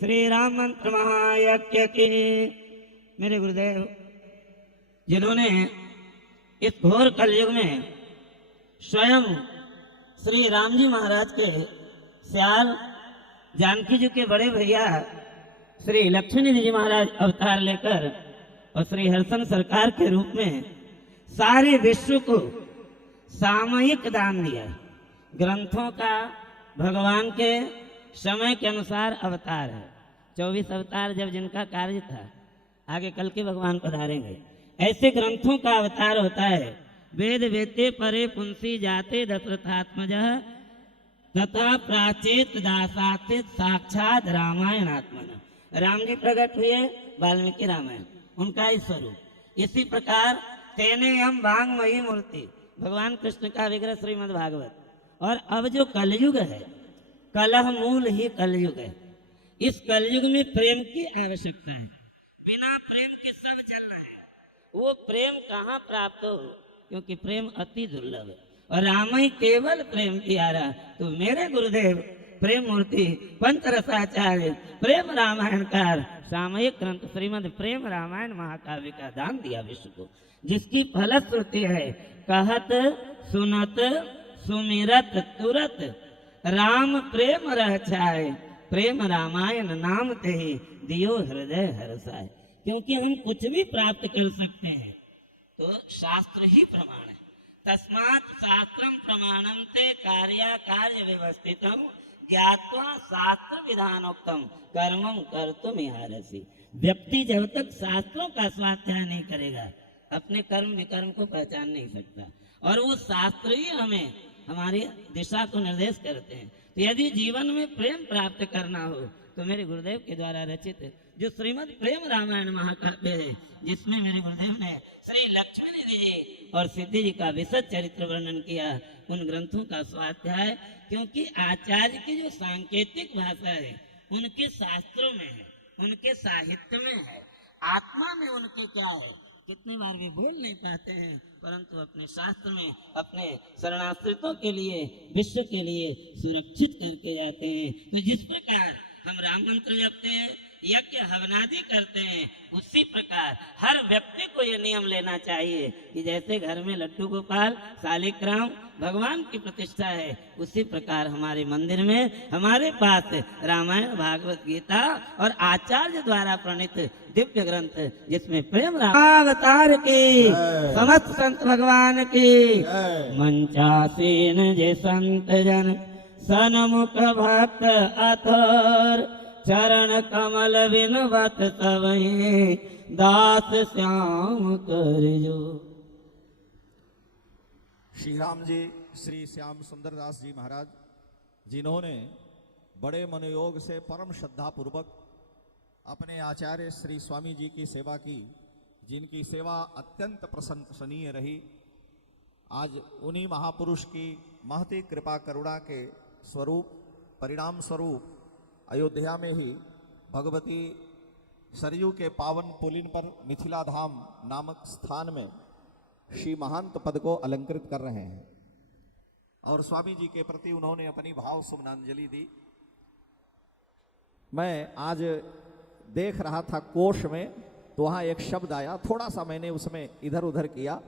श्री राम मंत्र महायज्ञ की। मेरे गुरुदेव जिन्होंने इस घोर कलयुग में स्वयं श्री राम जी महाराज के श्याल जानकी जी के बड़े भैया श्री लक्ष्मण जी महाराज अवतार लेकर और श्री हर्षण सरकार के रूप में सारे विश्व को सामयिक दान दिया। ग्रंथों का भगवान के समय के अनुसार अवतार है। 24 अवतार जब जिनका कार्य था, आगे कल के भगवान पधारेंगे। ऐसे ग्रंथों का अवतार होता है। वेद वेते परे पुंसी जाते दशरथात्मज तथा प्राचेत दासातीत साक्षात रामायण आत्मन। राम जी प्रकट हुए वाल्मीकि रामायण, उनका ही स्वरूप। इसी प्रकार तेने हम वांगमयी मूर्ति, भगवान कृष्ण का विग्रह श्रीमद् भागवत। और अब जो कलयुग है, कलह मूल ही कलयुग है। इस कलयुग में प्रेम की आवश्यकता है। बिना प्रेम के सब चलना है। वो प्रेम कहाँ प्राप्त हो, क्योंकि प्रेम अति दुर्लभ है और राम ही केवल प्रेम प्यारा। तो मेरे गुरुदेव प्रेम मूर्ति पंचरसाचार्य प्रेम रामायणकार सामयिक ग्रंथ श्रीमद् प्रेम रामायण महाकाव्य का दान दिया विश्व को, जिसकी फलश्रुति है कहत सुनत सुमिरत तुरत राम प्रेम रह छाए प्रेम रामायण नाम ते ही दियो हृदय हर्षाय। क्योंकि हम कुछ भी प्राप्त कर सकते हैं तो शास्त्र ही प्रमाण है। तस्मात् शास्त्रम प्रमाणम ते कार्य व्यवस्थितम ज्ञात्वा शास्त्र विधानोक्तम कर्मम कर्तुम इहारसि। व्यक्ति जब तक शास्त्रों का स्वाध्याय नहीं करेगा अपने कर्म विकर्म को पहचान नहीं सकता, और वो शास्त्र ही हमें हमारी दिशा को निर्देश करते हैं। तो यदि जीवन में प्रेम प्राप्त करना हो तो मेरे गुरुदेव के द्वारा रचित जो श्रीमद् प्रेम रामायण महाकाव्य है, जिसमें मेरे गुरुदेव ने श्री लक्ष्मण जी और सिद्धि जी का विशद चरित्र वर्णन किया, उन ग्रंथों का स्वाध्याय, क्योंकि आचार्य की जो सांकेतिक भाषा है उनके शास्त्रों में है, उनके साहित्य में है, आत्मा में उनके क्या है, कितनी बार भी बोल नहीं पाते हैं, परंतु अपने शास्त्र में अपने शरणाश्रितों के लिए, विश्व के लिए सुरक्षित करके जाते हैं। तो जिस प्रकार हम राम मंत्र जपते हैं, यज्ञ हवनादि करते हैं, उसी प्रकार हर व्यक्ति को ये नियम लेना चाहिए कि जैसे घर में लड्डू गोपाल शालिग्राम भगवान की प्रतिष्ठा है, उसी प्रकार हमारे मंदिर में हमारे पास रामायण भागवत गीता और आचार्य द्वारा प्रणीत दिव्य ग्रंथ, जिसमें प्रेम अवतार की समस्त संत भगवान की मंचासीन जे संत जन सनमुख भक्त अथर चरण कमल विनवत तवहि दास श्याम करजो। श्री राम जी श्री श्याम सुंदर दास जी महाराज, जिन्होंने बड़े मनोयोग से परम श्रद्धा पूर्वक अपने आचार्य श्री स्वामी जी की सेवा की, जिनकी सेवा अत्यंत प्रशंसनीय रही, आज उन्हीं महापुरुष की महती कृपा करुणा के स्वरूप परिणाम स्वरूप अयोध्या में ही भगवती सरयू के पावन पुलिन पर मिथिला धाम नामक स्थान में श्री महंत पद को अलंकृत कर रहे हैं, और स्वामी जी के प्रति उन्होंने अपनी भाव सुमनांजलि दी। मैं आज देख रहा था कोश में, तो वहाँ एक शब्द आया, थोड़ा सा मैंने उसमें इधर उधर किया,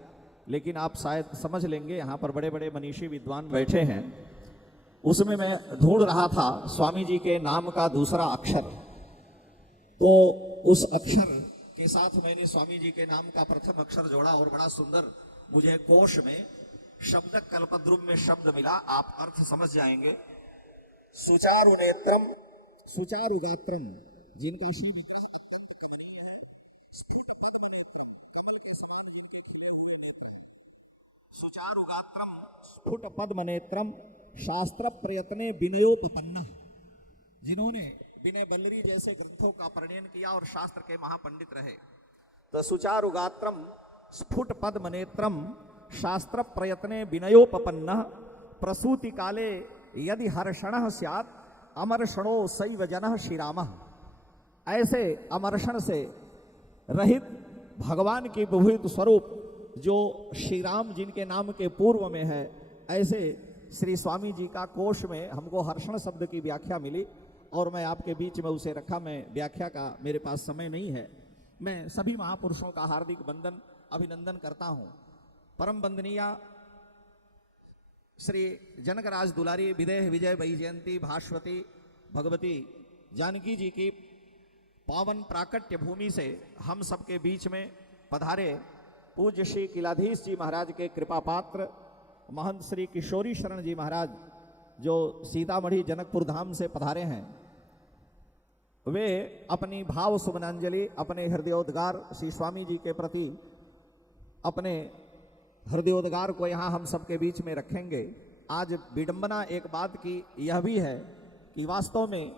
लेकिन आप शायद समझ लेंगे, यहाँ पर बड़े बड़े मनीषी विद्वान बैठे हैं। उसमें मैं ढूंढ रहा था स्वामी जी के नाम का दूसरा अक्षर, तो उस अक्षर के साथ मैंने स्वामी जी के नाम का प्रथम अक्षर जोड़ा और बड़ा सुंदर मुझे कोश में शब्द कल्पद्रुम में शब्द मिला। आप अर्थ समझ जाएंगे। सुचारु नेत्रम सुचारु गात्रम, जिनका श्री विग्रह अत्यंत कमनीय है, स्फुट पद्म नेत्रम, कमल के समान जिनके खिले हुए नेत्र, सुचारु गात्रम स्फुट पद्म नेत्रम शास्त्र प्रयत्ने विनयोपपन्ना, जिन्होंने विनय बल्लरी जैसे ग्रंथों का परिणयन किया और शास्त्र के महापंडित रहे। तो सुचारु गात्रम स्फुट पद्म नेत्रम शास्त्र प्रयत्ने विनयोपपन्ना प्रसूति काले यदि हर्षण स्यात् अमर्षणो सैव जनः श्रीरामः। ऐसे अमर्षण से रहित भगवान की विभूत स्वरूप जो श्री राम जिनके नाम के पूर्व में है, ऐसे श्री स्वामी जी का कोश में हमको हर्षण शब्द की व्याख्या मिली, और मैं आपके बीच में उसे रखा। मैं व्याख्या का मेरे पास समय नहीं है। मैं सभी महापुरुषों का हार्दिक वंदन अभिनंदन करता हूँ। परम वंदनीय श्री जनकराज दुलारी विदेह विजय वैजयंती भास्वती भगवती जानकी जी की पावन प्राकट्य भूमि से हम सबके बीच में पधारे पूज्य श्री किलाधीश जी महाराज के कृपा पात्र महंत श्री किशोरी शरण जी महाराज, जो सीतामढ़ी जनकपुर धाम से पधारे हैं, वे अपनी भाव सुमनांजलि अपने हृदयोद्गार श्री स्वामी जी के प्रति अपने हृदयोद्गार को यहाँ हम सबके बीच में रखेंगे। आज विडंबना एक बात की यह भी है कि वास्तव में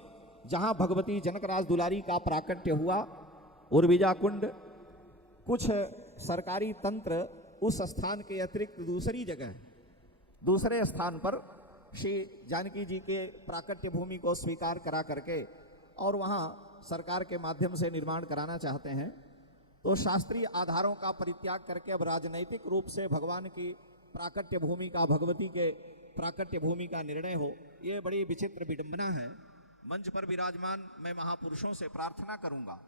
जहाँ भगवती जनकराज दुलारी का प्राकट्य हुआ, उर्विजा कुंड, कुछ सरकारी तंत्र उस स्थान के अतिरिक्त दूसरी जगह दूसरे स्थान पर श्री जानकी जी के प्राकट्य भूमि को स्वीकार करा करके और वहाँ सरकार के माध्यम से निर्माण कराना चाहते हैं। तो शास्त्रीय आधारों का परित्याग करके अब राजनैतिक रूप से भगवान की प्राकट्य भूमि का, भगवती के प्राकट्य भूमि का निर्णय हो, ये बड़ी विचित्र विडंबना है। मंच पर विराजमान मैं महापुरुषों से प्रार्थना करूंगा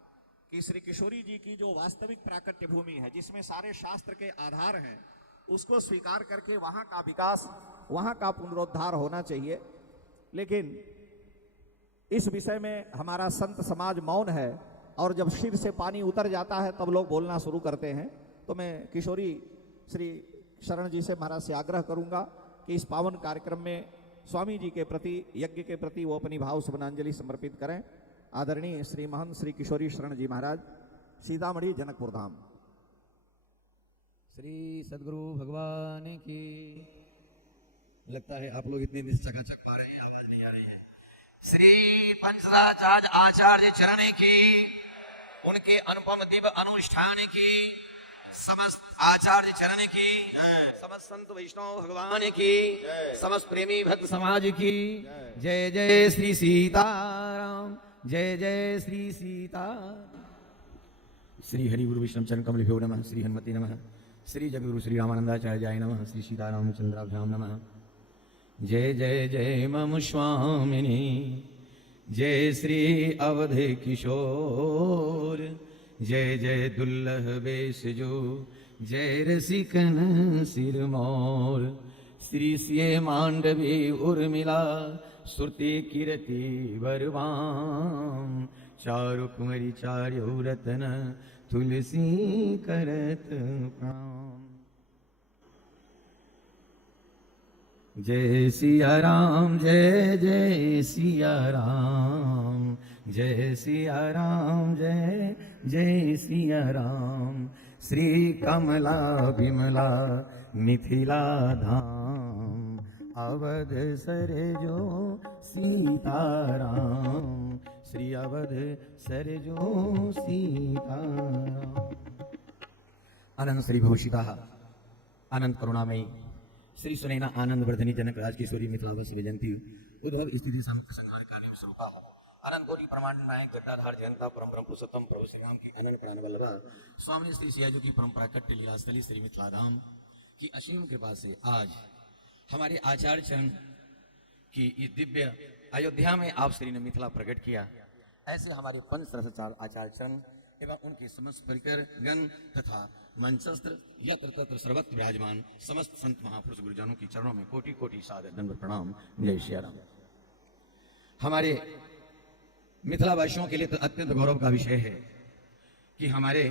कि श्री किशोरी जी की जो वास्तविक प्राकट्य भूमि है, जिसमें सारे शास्त्र के आधार हैं, उसको स्वीकार करके वहाँ का विकास, वहाँ का पुनरुद्धार होना चाहिए। लेकिन इस विषय में हमारा संत समाज मौन है, और जब सिर से पानी उतर जाता है तब लोग बोलना शुरू करते हैं। तो मैं किशोरी श्री शरण जी से महाराज से आग्रह करूंगा कि इस पावन कार्यक्रम में स्वामी जी के प्रति, यज्ञ के प्रति वो अपनी भाव सुमनांजलि समर्पित करें। आदरणीय श्री महंत श्री किशोरी शरण जी महाराज, सीतामढ़ी जनकपुर धाम। श्री सदगुरु भगवान की। लगता है आप लोग इतनी देर चकाचक पा रहे हैं, आवाज नहीं आ रही है। श्री पंचराचार्य आचार्य चरण की, उनके अनुपम दिव्य अनुष्ठान की, समस्त आचार्य चरण की, समस्त संत वैष्णव भगवान की, समस्त प्रेमी भक्त समाज की जय जय श्री सीताराम, जय जय श्री सीता। श्री हरि गुरु विष्णु चरण कमल नमः, श्री हनुमति नमः, श्री जगद्गुरु श्री रामानंदाचार्याय नमः, श्री सीतारामचंद्राभ्याम नमः। जय जय जय मम स्वामिनी, जय श्री अवधे किशोर, जय जय दुल्लह बेसजो, जय रसिकन सिरमौर। श्री सिय मांडवी उर्मिला, श्रुति कीर्ति बरवाम, चारु कुंवरी चार्यो रतन, तुलसी करत प्रणाम। जय सिया राम, जय जय सिया राम, जय सिया राम, जय जय सिया राम। श्री कमला विमला मिथिला धाम, अवध सरजो सीताराम, श्री अवध सरजो सीताराम। अनंत श्री भूषिता अनंत करुणामयी श्री सुनैना आनंद वर्धनी जनक राज किशोरी मिथिलावस विजयंती उद्भव स्थिति समुख संहार काली स्वरूपा अनंत कोटि प्रमाण नायक गद्दाधार जयंता परम ब्रह्म पुरुषोत्तम प्रभु श्री राम की अनंत प्राण वल्लभा स्वामी श्री सियाजू की परंपरा कट्ट लीला स्थली श्री मिथिलाधाम की असीम कृपा से आज हमारे आचार्य चरण की इस दिव्य अयोध्या में आप श्री ने मिथिला प्रकट किया। ऐसे हमारे पंच सहस्राचार्य आचार्य चरण एवं उनके समस्त परिकर गण तथा मंचस्त्र यत्र तत्र सर्वत्र विराजमान समस्त संत महापुरुष गुरुजनों की चरणों में कोटि कोटि सादर दंड प्रणाम। जय श्री राम। हमारे मिथिलावासियों के लिए तो अत्यंत गौरव का विषय है कि हमारे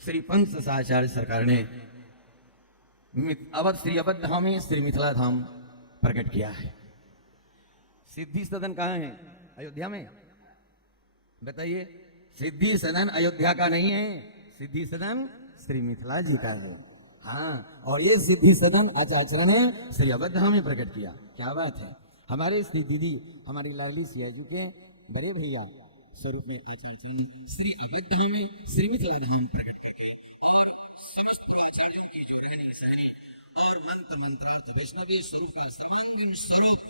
श्री पंच सहस्राचार्य सरकार ने अवध श्री अवध धाम में श्री मिथिला धाम प्रकट किया है। सिद्धि सदन कहाँ है? अयोध्या में। बताइए, सिद्धि सदन अयोध्या का नहीं है, सिद्धि सदन श्री मिथिला जी का है। हाँ, और ये सिद्धि सदन आचार्य ने श्री अवध धाम में प्रकट किया। क्या बात है। हमारे श्री दीदी हमारी लाडली सिया जी के बड़े भैया स्वरूप में आचार्य श्री अवध धाम में श्री मिथिला धाम प्रकट की गई और समस्त आचार्यों की जो रहनी सहनी और मंत्र मंत्रार्थ वैष्णवी स्वरूप का सर्वांगीण स्वरूप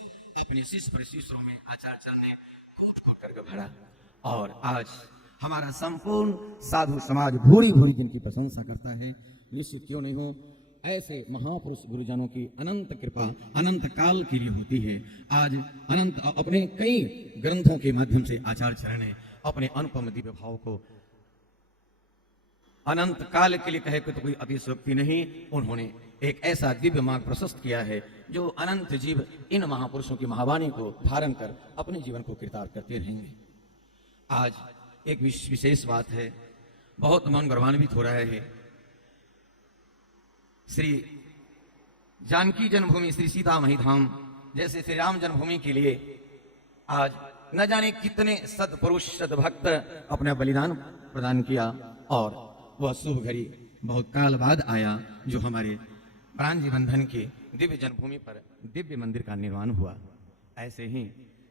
अपने शिष्य प्रशिष्यों में आचार्य ने कूट कूट करके भरा। और आज हमारा संपूर्ण साधु समाज भूरी भूरी जिनकी प्रशंसा करता है, निश्चित क्यों नहीं हो, ऐसे महापुरुष गुरुजनों की अनंत कृपा अनंत काल के लिए होती है। आज अनंत अपने कई ग्रंथों के माध्यम से आचार्य चरण ने अपने अनुपम दिव्य भाव को अनंत काल के लिए कहे तो कोई अतिशयोक्ति नहीं, उन्होंने एक ऐसा दिव्य मार्ग प्रशस्त किया है जो अनंत जीव इन महापुरुषों की महावाणी को धारण कर अपने जीवन को कृतार्थ करते रहेंगे। आज एक विशेष बात है, बहुत मन गौरवान्वित हो रहा है। श्री जानकी जन्मभूमि श्री सीतामढ़ी धाम जैसे श्री राम जन्मभूमि के लिए आज न जाने कितने सदपुरुष सदभक्त अपना बलिदान प्रदान किया और वह शुभ घड़ी बहुत काल बाद आया जो हमारे प्राण बंधन के दिव्य जन्मभूमि पर दिव्य मंदिर का निर्माण हुआ। ऐसे ही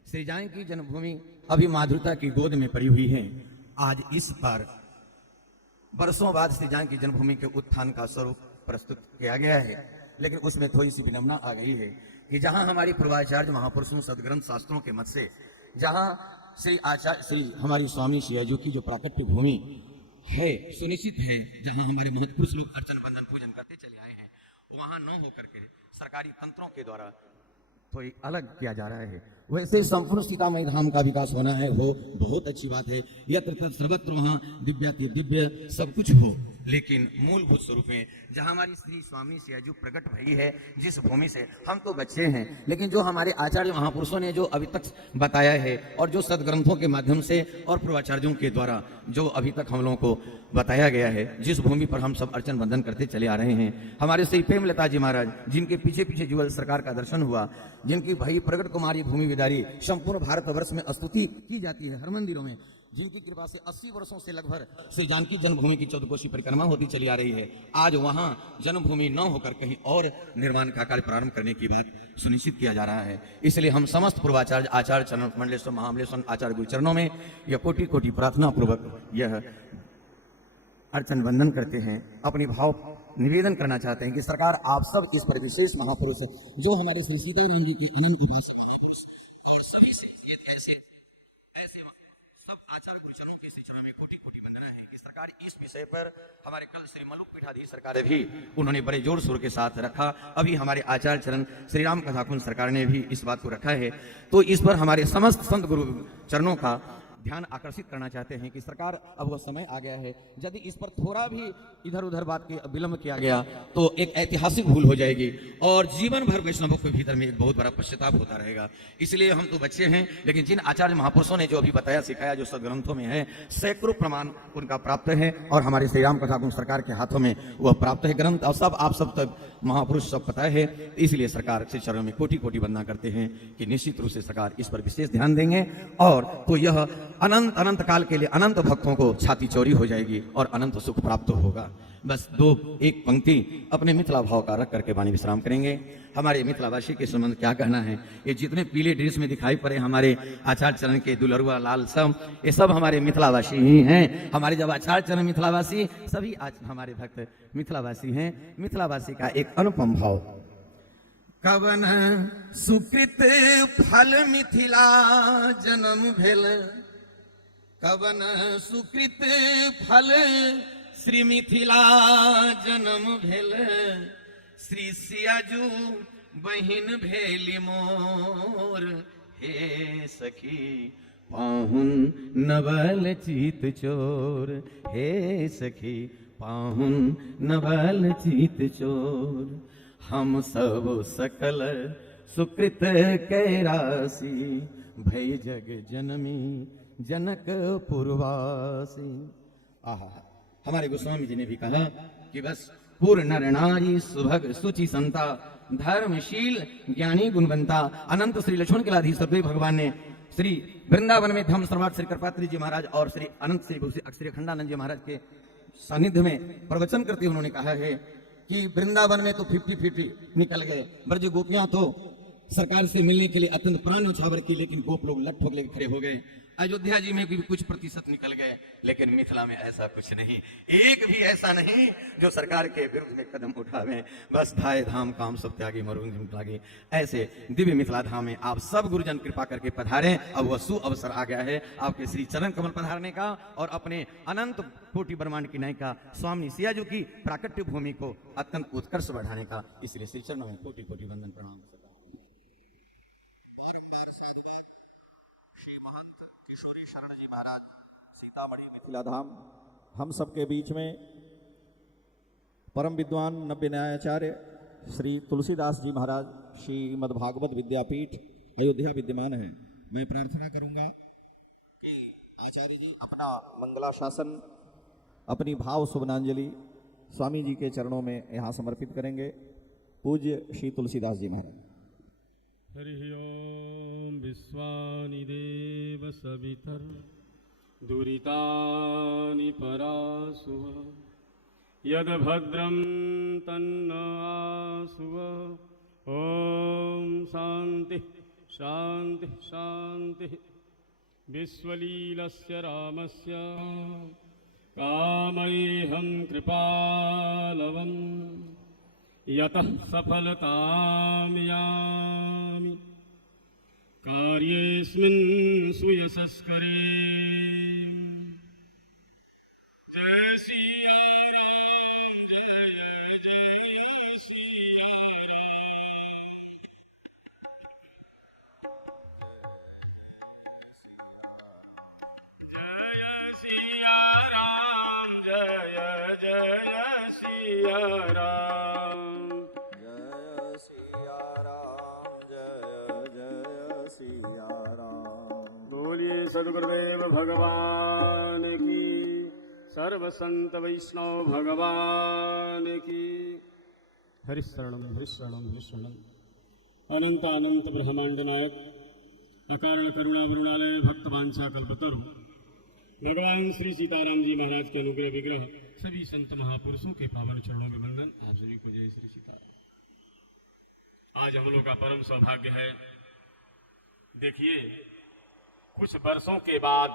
श्री जानकी जन्मभूमि अभी माधुरता की गोद में पड़ी हुई है। आज इस पर वर्षों बाद श्री जानकी जन्मभूमि के उत्थान का स्वरूप प्रस्तुत किया गया है, लेकिन उसमें थोड़ी सी विनम्रता आ गई है कि जहां हमारी पूर्वाचार्य महापुरुषों सदग्रंथ शास्त्रों के मत से जहां श्री आचार्य श्री हमारी स्वामी सियाजू की जो प्राकट्य भूमि है सुनिश्चित है, जहां हमारे महत्पुरुष लोग अर्चन बंधन पूजन करते चले आए हैं, वहां न होकर के सरकारी तंत्रों के द्वारा थोड़ी अलग किया जा रहा है। वैसे संपूर्ण सीतामढ़ी धाम का विकास होना है, वो बहुत अच्छी बात है। यत्र तत्र सर्वत्र वहां दिव्याति दिव्य सब कुछ हो, लेकिन मूलभूत स्वरूप में जहाँ हमारी श्री स्वामी सियाजू प्रकट भई है, जिस भूमि से हम तो बच्चे हैं, लेकिन जो हमारे आचार्य महापुरुषों ने जो अभी तक बताया है और जो सदग्रंथों के माध्यम से और पूर्वाचार्यों के द्वारा जो अभी तक हम लोगों को बताया गया है, जिस भूमि पर हम सब अर्चन बंधन करते चले आ रहे हैं, हमारे श्री प्रेमलता जी महाराज जिनके पीछे पीछे जुगल सरकार का दर्शन हुआ, जिनकी भाई प्रकट कुमारी भूमि विदारी संपूर्ण भारतवर्ष में स्तुति की जाती है हर मंदिरों में, जिनकी कृपा से 80 वर्षों से लगभग श्री जानकी जन्मभूमि की 14 कोशी परिक्रमा होती चली आ रही है। आज वहां जन्मभूमि न होकर कहीं और निर्माण का कार्य प्रारंभ करने की बात सुनिश्चित किया जा रहा है। इसलिए हम समस्त पूर्वाचार्य आचार्य चरण मंडलेश्वर महामंडलेश्वर आचार्य गुरु चरणों में यह कोटि कोटि प्रार्थना पूर्वक यह अर्चन वंदन करते हैं, अपनी भाव निवेदन करना चाहते हैं कि सरकार आप सब इस पर विशेष महापुरुष जो हमारे श्री सीताराम जी की अनंत उपासक महापुरुष और सभी से ये ऐसे सब आचार्य गुरुचरणों के श्री चरणों में कोटि कोटि वंदना है कि सरकार इस विषय पर हमारे कल से मलुक पीठाधीश सरकार भी उन्होंने बड़े जोर शोर के साथ रखा। अभी हमारे आचार्य चरण श्री राम कथाकुंज सरकार ने भी इस बात को रखा है, तो इस पर हमारे समस्त संत गुरु चरणों का ध्यान आकर्षित करना चाहते हैं कि सरकार अब वह समय आ गया है, यदि इस पर थोड़ा भी इधर उधर बात के विलंब किया गया तो एक ऐतिहासिक भूल हो जाएगी और जीवन भर वैष्णवों के भीतर में एक बहुत बड़ा पश्चाताप होता रहेगा। इसलिए हम तो बच्चे हैं, लेकिन जिन आचार्य महापुरुषों ने जो अभी बताया सिखाया, जो सदग्रंथों में है, सैकड़ों प्रमाण उनका प्राप्त है और हमारे श्री राम कथाकुंज सरकार के हाथों में वह प्राप्त है ग्रंथ, और सब आप सब तक महापुरुष सब पता है। इसलिए सरकार से चरणों में कोटि कोटि वंदना करते हैं कि निश्चित रूप से सरकार इस पर विशेष ध्यान देंगे और तो यह अनंत अनंत काल के लिए अनंत भक्तों को छाती चौड़ी हो जाएगी और अनंत सुख प्राप्त होगा। बस एक पंक्ति अपने मिथिला भाव का रख करके वाणी विश्राम करेंगे। हमारे मिथिलावासी के संबंध क्या कहना है, ये जितने पीले ड्रेस में दिखाई पड़े हमारे आचार्य चरण के दुलरुआ लाल सब, ये सब हमारे मिथिलावासी ही हैं। हमारे जब आचार्य चरण मिथिलावासी, सभी आज हमारे भक्त मिथिलावासी हैं। मिथिलावासी का एक अनुपम भाव, कवन सुकृत फल मिथिला जन्म भेल, कवन सुकृत फल श्री मिथिला जन्म भेल, श्री सियाजू बहिन भेली मोर, हे सखी पाहुन नवल चित चोर, हे सखी पाहुन नवल चित चोर, हम सब सकल सुकृत कैरासी, भय जग जनमी जनक पुरवासी। आहा, हमारे गोस्वामी जी ने भी कहा कि बस पूर्ण नर नारी सुभग सुचि संता, धर्मशील ज्ञानी गुणवंता, अनंत श्री लक्ष्मण किलाधीश सदगुरु भगवान ने श्री वृंदावन में धम्म सर्वार्थ श्री कृपात्री जी महाराज और श्री अनंत श्री अखंडानंद जी महाराज के सानिध्य में प्रवचन करते उन्होंने कहा है कि वृंदावन में तो 50-50 निकल गए, ब्रज गोपियां तो सरकार से मिलने के लिए अत्यंत प्राण न्यौछावर की, लेकिन गोप लोग लट ठोक लेकर खड़े हो गए। अयोध्या जी में भी कुछ प्रतिशत निकल गए, लेकिन मिथिला में ऐसा कुछ नहीं, एक भी ऐसा नहीं जो सरकार के विरुद्ध में कदम उठावे। बस धाय धाम काम सब त्यागी मरुंग लागे, ऐसे दिव्य मिथिला धाम में आप सब गुरुजन कृपा करके पधारें। अब वह सु अवसर आ गया है आपके श्री चरण कमल पधारने का और अपने अनंत कोटि ब्रह्मांड की नायिका स्वामी सियाजू की प्राकट्य भूमि को अत्यंत उत्कर्ष बढ़ाने का। इसलिए श्री चरणों में कोटि कोटि वंदन प्रणाम। मिथिला धाम हम सबके बीच में परम विद्वान नव्य न्यायाचार्य श्री तुलसीदास जी महाराज श्रीमद् भागवत विद्यापीठ अयोध्या विद्यमान है। मैं प्रार्थना करूंगा कि आचार्य जी अपना मंगलाशासन, अपनी भाव शुभनांजलि स्वामी जी के चरणों में यहाँ समर्पित करेंगे। पूज्य श्री तुलसीदास जी महाराज। हरि ओम विश्वानि देव सवितर दुरितानि परासुव, यद्भद्रं तन्न आसुव। ओम शांति शांति शांति। विश्वलीलस्य रामस्य कामैहं कृपालवम्, यतः सफलतां यामि कार्येऽस्मिन् सुयशस्करे। जय श्री राम, जय जय श्री राम, जय सिया राम, जय जय जय सिया राम। बोलिए सदगुरुदेव भगवान की, सर्व संत वैष्णव भगवान की। हरिशरणम हरिशरणम हरिशरणम। अनंत अनंत ब्रह्मांड नायक, अकारण करुणा वरुणालय, भक्तवांछा कल्पतरु, भगवान श्री सीताराम जी महाराज के अनुग्रह विग्रह, सभी संत महापुरुषों के पावन चरणों में वंदन। आप सभी को जय श्री सीताराम। आज हम लोग का परम सौभाग्य है। देखिए, कुछ वर्षों के बाद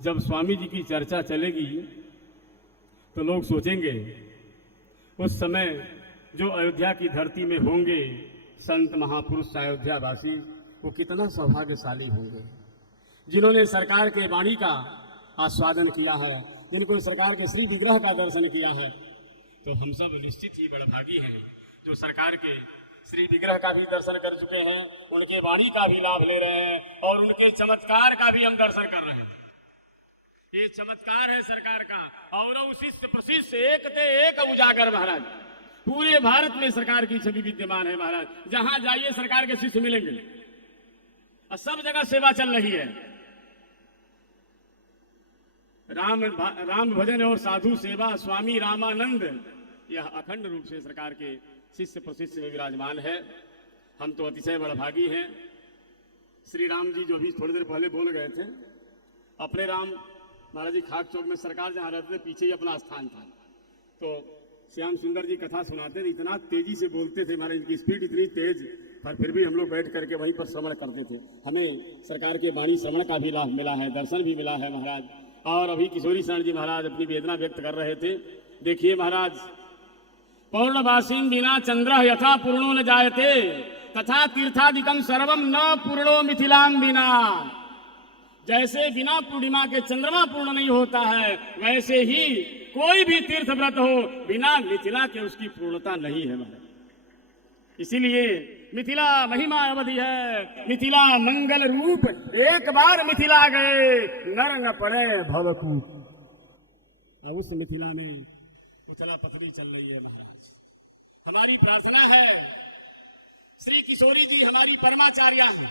जब स्वामी जी की चर्चा चलेगी तो लोग सोचेंगे उस समय जो अयोध्या की धरती में होंगे संत महापुरुष अयोध्या वासी, वो कितना सौभाग्यशाली होंगे जिन्होंने सरकार के वाणी का आस्वादन किया है, जिनको सरकार के श्री विग्रह का दर्शन किया है। तो हम सब निश्चित ही बड़भागी हैं जो सरकार के श्री विग्रह का भी दर्शन कर चुके हैं, उनके वाणी का भी लाभ ले रहे हैं और उनके चमत्कार का भी हम दर्शन कर रहे हैं। ये चमत्कार है सरकार का। और शिष्य प्रशिष्य एक ते एक उजागर महाराज, पूरे भारत में सरकार की छवि विद्यमान है महाराज। जहां जाइए सरकार के शिष्य मिलेंगे और सब जगह सेवा चल रही है। राम भजन और साधु सेवा स्वामी रामानंद, यह अखंड रूप से सरकार के शिष्य प्रशिष्य में विराजमान है। हम तो अतिशय बड़भागी हैं। श्री राम जी जो भी थोड़ी देर पहले बोल गए थे, अपने राम महाराज जी खाक चौक में सरकार जहाँ रहते थे पीछे ही अपना स्थान था। तो श्याम सुंदर जी कथा सुनाते थे, इतना तेजी से बोलते थे, महाराज इनकी स्पीड इतनी तेज, पर फिर भी हम लोग बैठ करके वहीं पर श्रवण करते थे। हमें सरकार के वाणी श्रवण का भी लाभ मिला है, दर्शन भी मिला है महाराज। और अभी किशोरी शरण जी महाराज अपनी वेदना व्यक्त कर रहे थे। देखिए महाराज, पौर्णवासीन बिना चंद्र यथा पूर्णो न जायते तथा तीर्थादिकम सर्वम न पूर्णो मिथिलाम बिना। जैसे बिना पूर्णिमा के चंद्रमा पूर्ण नहीं होता है, वैसे ही कोई भी तीर्थ व्रत हो बिना मिथिला के उसकी पूर्णता नहीं है महाराज। इसीलिए मिथिला महिमा अवधि है, मिथिला मंगल रूप, एक बार मिथिला गए नर न पड़े भवकूप। अब उस मिथिला में उथला पथरी चल रही है महाराज। हमारी प्रार्थना है, श्री किशोरी जी हमारी परमाचार्या हैं,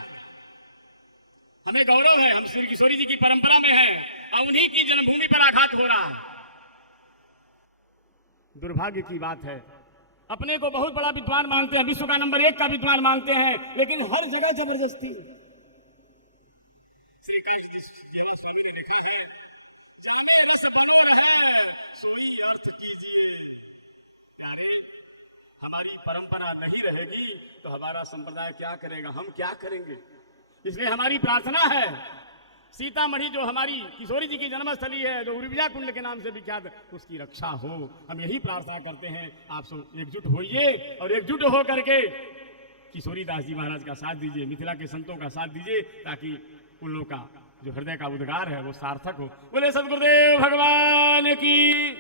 हमें गौरव है, हम श्री किशोरी जी की परंपरा में हैं और उन्हीं की जन्मभूमि पर आघात हो रहा है। दुर्भाग्य की बात है, अपने को बहुत बड़ा विद्वान मानते हैं, विश्व का नंबर 1 का विद्वान मानते हैं, लेकिन हर जगह जबरदस्ती। हमारी परंपरा नहीं रहेगी तो हमारा संप्रदाय क्या करेगा, हम क्या करेंगे। इसलिए हमारी प्रार्थना है, सीतामढ़ी जो हमारी किशोरी जी की जन्मस्थली है, जो उर्विजा कुंड के नाम से विख्यात, उसकी रक्षा हो। हम यही प्रार्थना करते हैं। आप सब एकजुट होइए और एकजुट हो करके किशोरी दास जी महाराज का साथ दीजिए, मिथिला के संतों का साथ दीजिए, ताकि उन लोगों का जो हृदय का उद्गार है वो सार्थक हो। बोले सदगुरुदेव भगवान की।